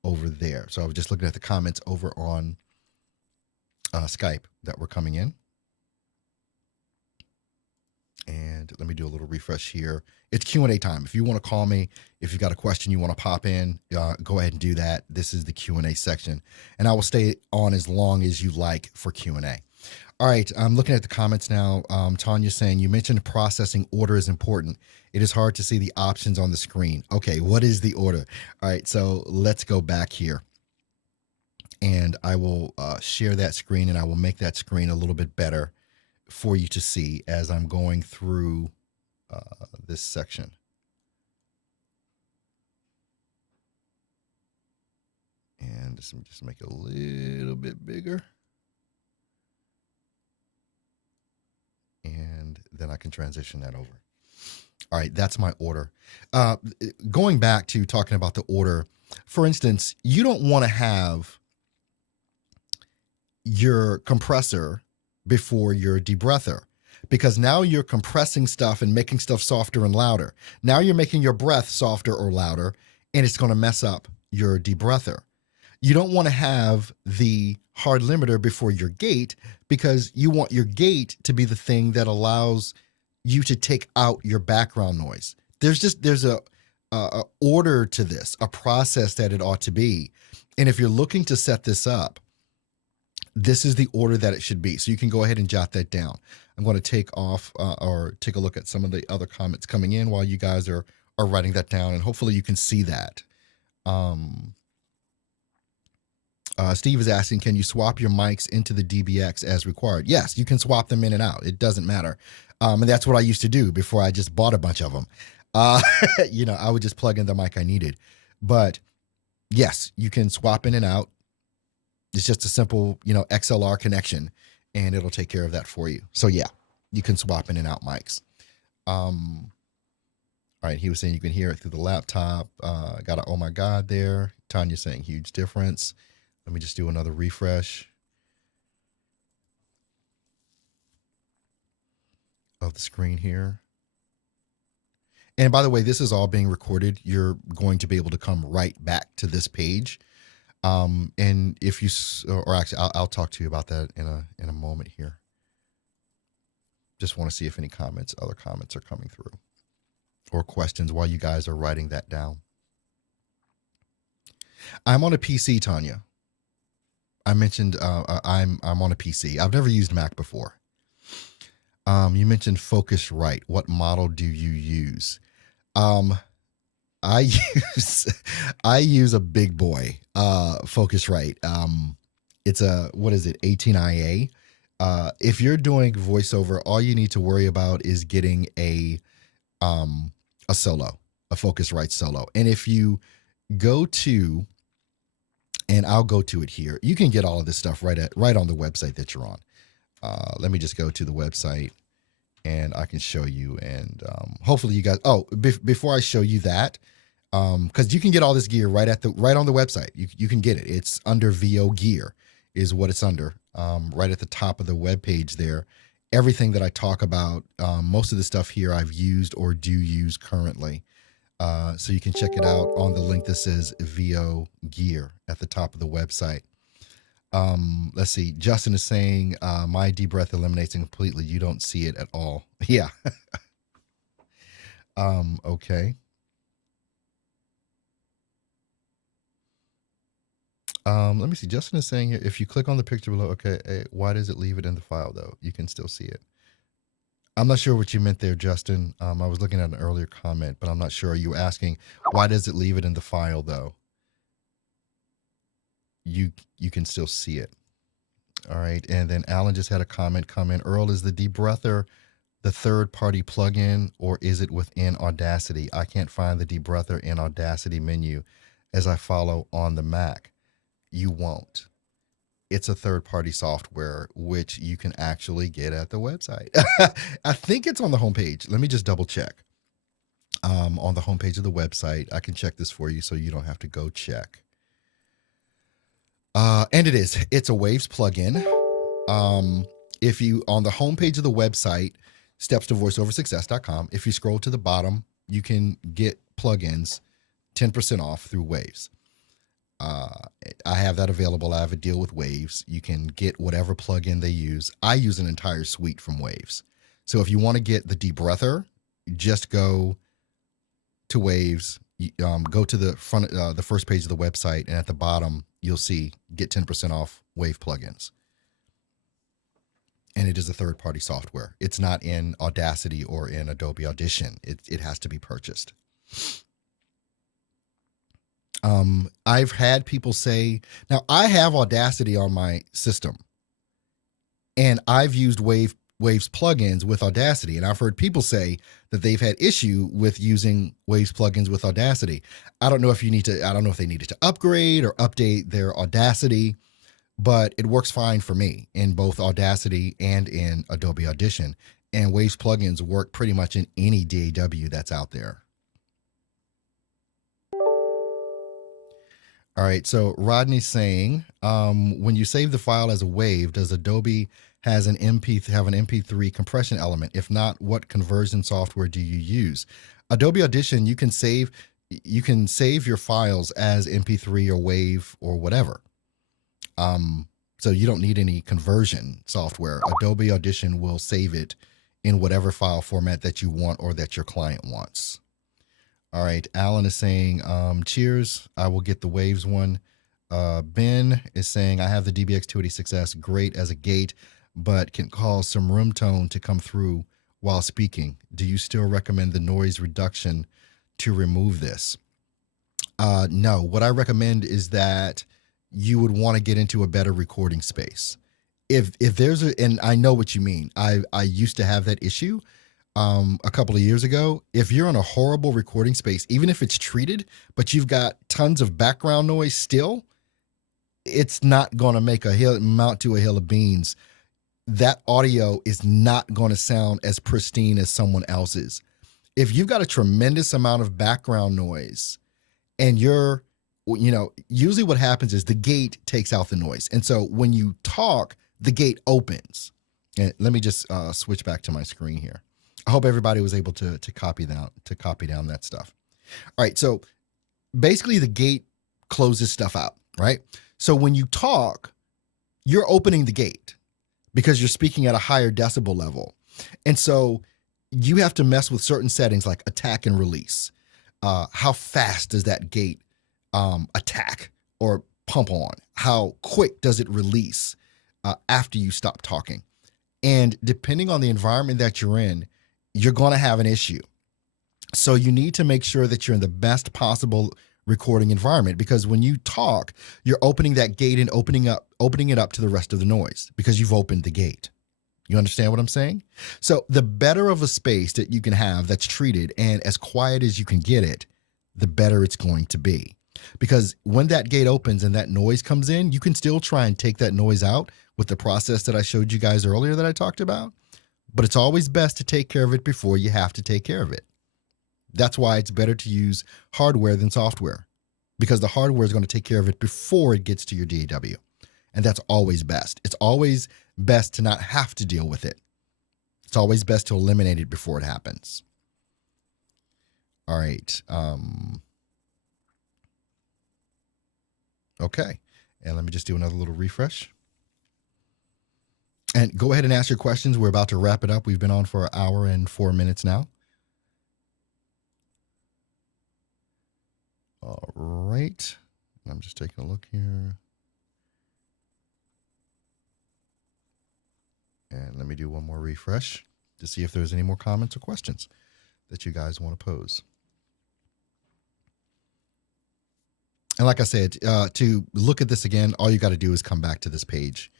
over there. So I was just looking at the comments over on Skype that were coming in. And let me do a little refresh here. It's Q&A time. If you want to call me, if you've got a question you want to pop in, go ahead and do that. This is the Q&A section, and I will stay on as long as you like for Q&A. All right, I'm looking at the comments now. Tanya saying, you mentioned processing order is important. It is hard to see the options on the screen. Okay, what is the order? All right, so let's go back here. And I will share that screen, and I will make that screen a little bit better for you to see as I'm going through this section. And just make it a little bit bigger. And then I can transition that over. All right, that's my order. Going back to talking about the order, for instance, you don't want to have your compressor before your debreather, because now you're compressing stuff and making stuff softer and louder. Now you're making your breath softer or louder, and it's going to mess up your debreather. You don't want to have the hard limiter before your gate, because you want your gate to be the thing that allows you to take out your background noise. There's a order to this, a process that it ought to be. And if you're looking to set this up, this is the order that it should be. So you can go ahead and jot that down. I'm going to take off or take a look at some of the other comments coming in while you guys are writing that down, and hopefully you can see that. Steve is asking, can you swap your mics into the DBX as required? Yes, you can swap them in and out. It doesn't matter. And that's what I used to do before I just bought a bunch of them. I would just plug in the mic I needed. But yes, you can swap in and out. It's just a simple, XLR connection, and it'll take care of that for you. So yeah, you can swap in and out mics. All right, he was saying you can hear it through the laptop. Got a oh my God there. Tanya saying huge difference. Let me just do another refresh of the screen here. And by the way, this is all being recorded. You're going to be able to come right back to this page. And if you, or actually, I'll talk to you about that in a moment here. Just want to see if any other comments are coming through, or questions while you guys are writing that down. I'm on a PC, Tanya. I mentioned I'm on a PC. I've never used Mac before. You mentioned Focusrite. What model do you use? I use a big boy Focusrite. It's a, what is it, 18IA. If you're doing voiceover, all you need to worry about is getting a solo, a Focusrite solo. And if you go to, and I'll go to it here, you can get all of this stuff right on the website that you're on. Let me just go to the website and I can show you. And hopefully you guys. Oh, before I show you that, because you can get all this gear right on the website. You can get it. It's under VO Gear, is what it's under. Right at the top of the web page there. Everything that I talk about, most of the stuff here I've used or do use currently. So you can check it out on the link that says VO Gear at the top of the website. Let's see. Justin is saying my deep breath eliminates it completely. You don't see it at all. Yeah. Okay. Let me see. Justin is saying here, if you click on the picture below, okay, why does it leave it in the file though? You can still see it. I'm not sure what you meant there, Justin. I was looking at an earlier comment, but I'm not sure. You were asking, why does it leave it in the file though? You can still see it. All right. And then Alan just had a comment come in. Earl, is the debreather the third-party plugin, or is it within Audacity? I can't find the debreather in Audacity menu as I follow on the Mac. You won't. It's a third-party software, which you can actually get at the website. I think it's on the homepage. Let me just double check. On the homepage of the website, I can check this for you so you don't have to go check. And it is. It's a Waves plugin. If you, on the homepage of the website, stepstovoiceoversuccess.com, if you scroll to the bottom, you can get plugins 10% off through Waves. I have that available. I have a deal with Waves. You can get whatever plugin they use. I use an entire suite from Waves. So if you want to get the debreather, just go to Waves, go to the front, the first page of the website, and at the bottom, you'll see get 10% off Wave plugins. And it is a third-party software. It's not in Audacity or in Adobe Audition. It has to be purchased. I've had people say, now I have Audacity on my system, and I've used Waves plugins with Audacity, and I've heard people say that they've had issue with using Waves plugins with Audacity. I don't know if they needed to upgrade or update their Audacity, but it works fine for me in both Audacity and in Adobe Audition. And Waves plugins work pretty much in any DAW that's out there. All right, so Rodney's saying, when you save the file as a WAV, does Adobe have an MP3 compression element? If not, what conversion software do you use? Adobe Audition, you can save your files as MP3 or WAV or whatever. So you don't need any conversion software. Adobe Audition will save it in whatever file format that you want or that your client wants. All right, Alan is saying, cheers, I will get the Waves one. Ben is saying, I have the DBX286S, great as a gate, but can cause some room tone to come through while speaking. Do you still recommend the noise reduction to remove this? No, what I recommend is that you would want to get into a better recording space. If there's and I know what you mean. I used to have that issue a couple of years ago. If you're in a horrible recording space, even if it's treated, but you've got tons of background noise still, it's not going to mount to a hill of beans. That audio is not going to sound as pristine as someone else's. If you've got a tremendous amount of background noise and usually what happens is the gate takes out the noise. And so when you talk, the gate opens. And let me just switch back to my screen here. I hope everybody was able to copy down that stuff. All right, so basically the gate closes stuff out, right? So when you talk, you're opening the gate because you're speaking at a higher decibel level. And so you have to mess with certain settings like attack and release. How fast does that gate attack or pump on? How quick does it release after you stop talking? And depending on the environment that you're in, you're going to have an issue. So you need to make sure that you're in the best possible recording environment, because when you talk, you're opening that gate and opening it up to the rest of the noise because you've opened the gate. You understand what I'm saying? So the better of a space that you can have that's treated and as quiet as you can get it, the better it's going to be. Because when that gate opens and that noise comes in, you can still try and take that noise out with the process that I showed you guys earlier that I talked about. But it's always best to take care of it before you have to take care of it. That's why it's better to use hardware than software, because the hardware is going to take care of it before it gets to your DAW. And that's always best. It's always best to not have to deal with it. It's always best to eliminate it before it happens. All right. Okay. And let me just do another little refresh. And go ahead and ask your questions. We're about to wrap it up. We've been on for an hour and 4 minutes now. All right. I'm just taking a look here. And let me do one more refresh to see if there's any more comments or questions that you guys want to pose. And like I said, to look at this again, all you got to do is come back to this page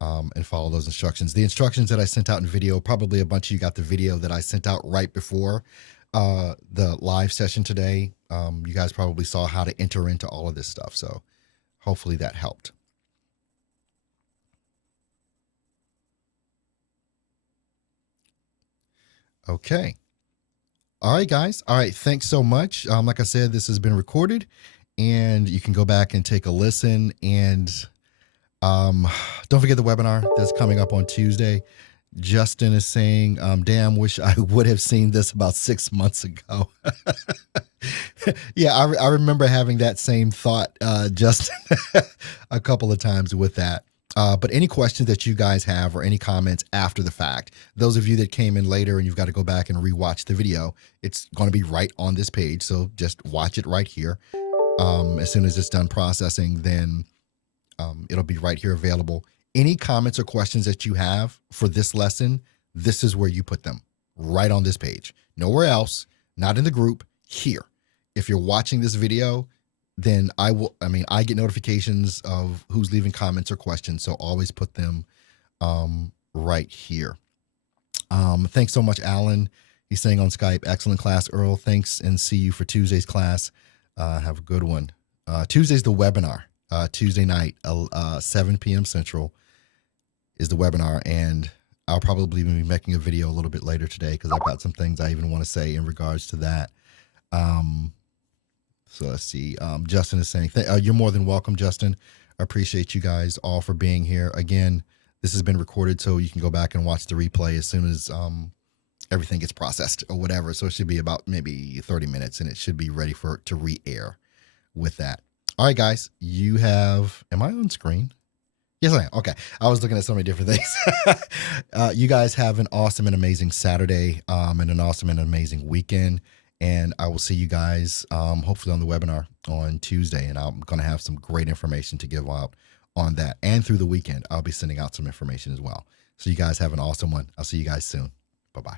and follow those instructions. The instructions that I sent out in video, probably a bunch of you got the video that I sent out right before the live session today. You guys probably saw how to enter into all of this stuff. So hopefully that helped. Okay. All right, guys. All right. Thanks so much. Like I said, this has been recorded and you can go back and take a listen. And don't forget the webinar that's coming up on Tuesday. Justin is saying, damn, wish I would have seen this about 6 months ago. Yeah, I remember having that same thought, Justin, a couple of times with that. But any questions that you guys have or any comments after the fact, those of you that came in later and you've got to go back and rewatch the video, it's going to be right on this page. So just watch it right here. As soon as it's done processing, then it'll be right here available. Any comments or questions that you have for this lesson, this is where you put them, right on this page. Nowhere else, not in the group, here. If you're watching this video, then I get notifications of who's leaving comments or questions, so always put them right here. Thanks so much, Alan. He's saying on Skype, excellent class, Earl. Thanks, and see you for Tuesday's class. Have a good one. Tuesday's the webinar. Tuesday night, 7 p.m. Central is the webinar, and I'll probably be making a video a little bit later today because I've got some things I even want to say in regards to that. So let's see. Justin is saying, you're more than welcome, Justin. I appreciate you guys all for being here. Again, this has been recorded, so you can go back and watch the replay as soon as everything gets processed or whatever. So it should be about maybe 30 minutes, and it should be ready to re-air with that. All right, guys, am I on screen? Yes, I am. Okay. I was looking at so many different things. You guys have an awesome and amazing Saturday and an awesome and amazing weekend. And I will see you guys hopefully on the webinar on Tuesday. And I'm going to have some great information to give out on that. And through the weekend, I'll be sending out some information as well. So you guys have an awesome one. I'll see you guys soon. Bye-bye.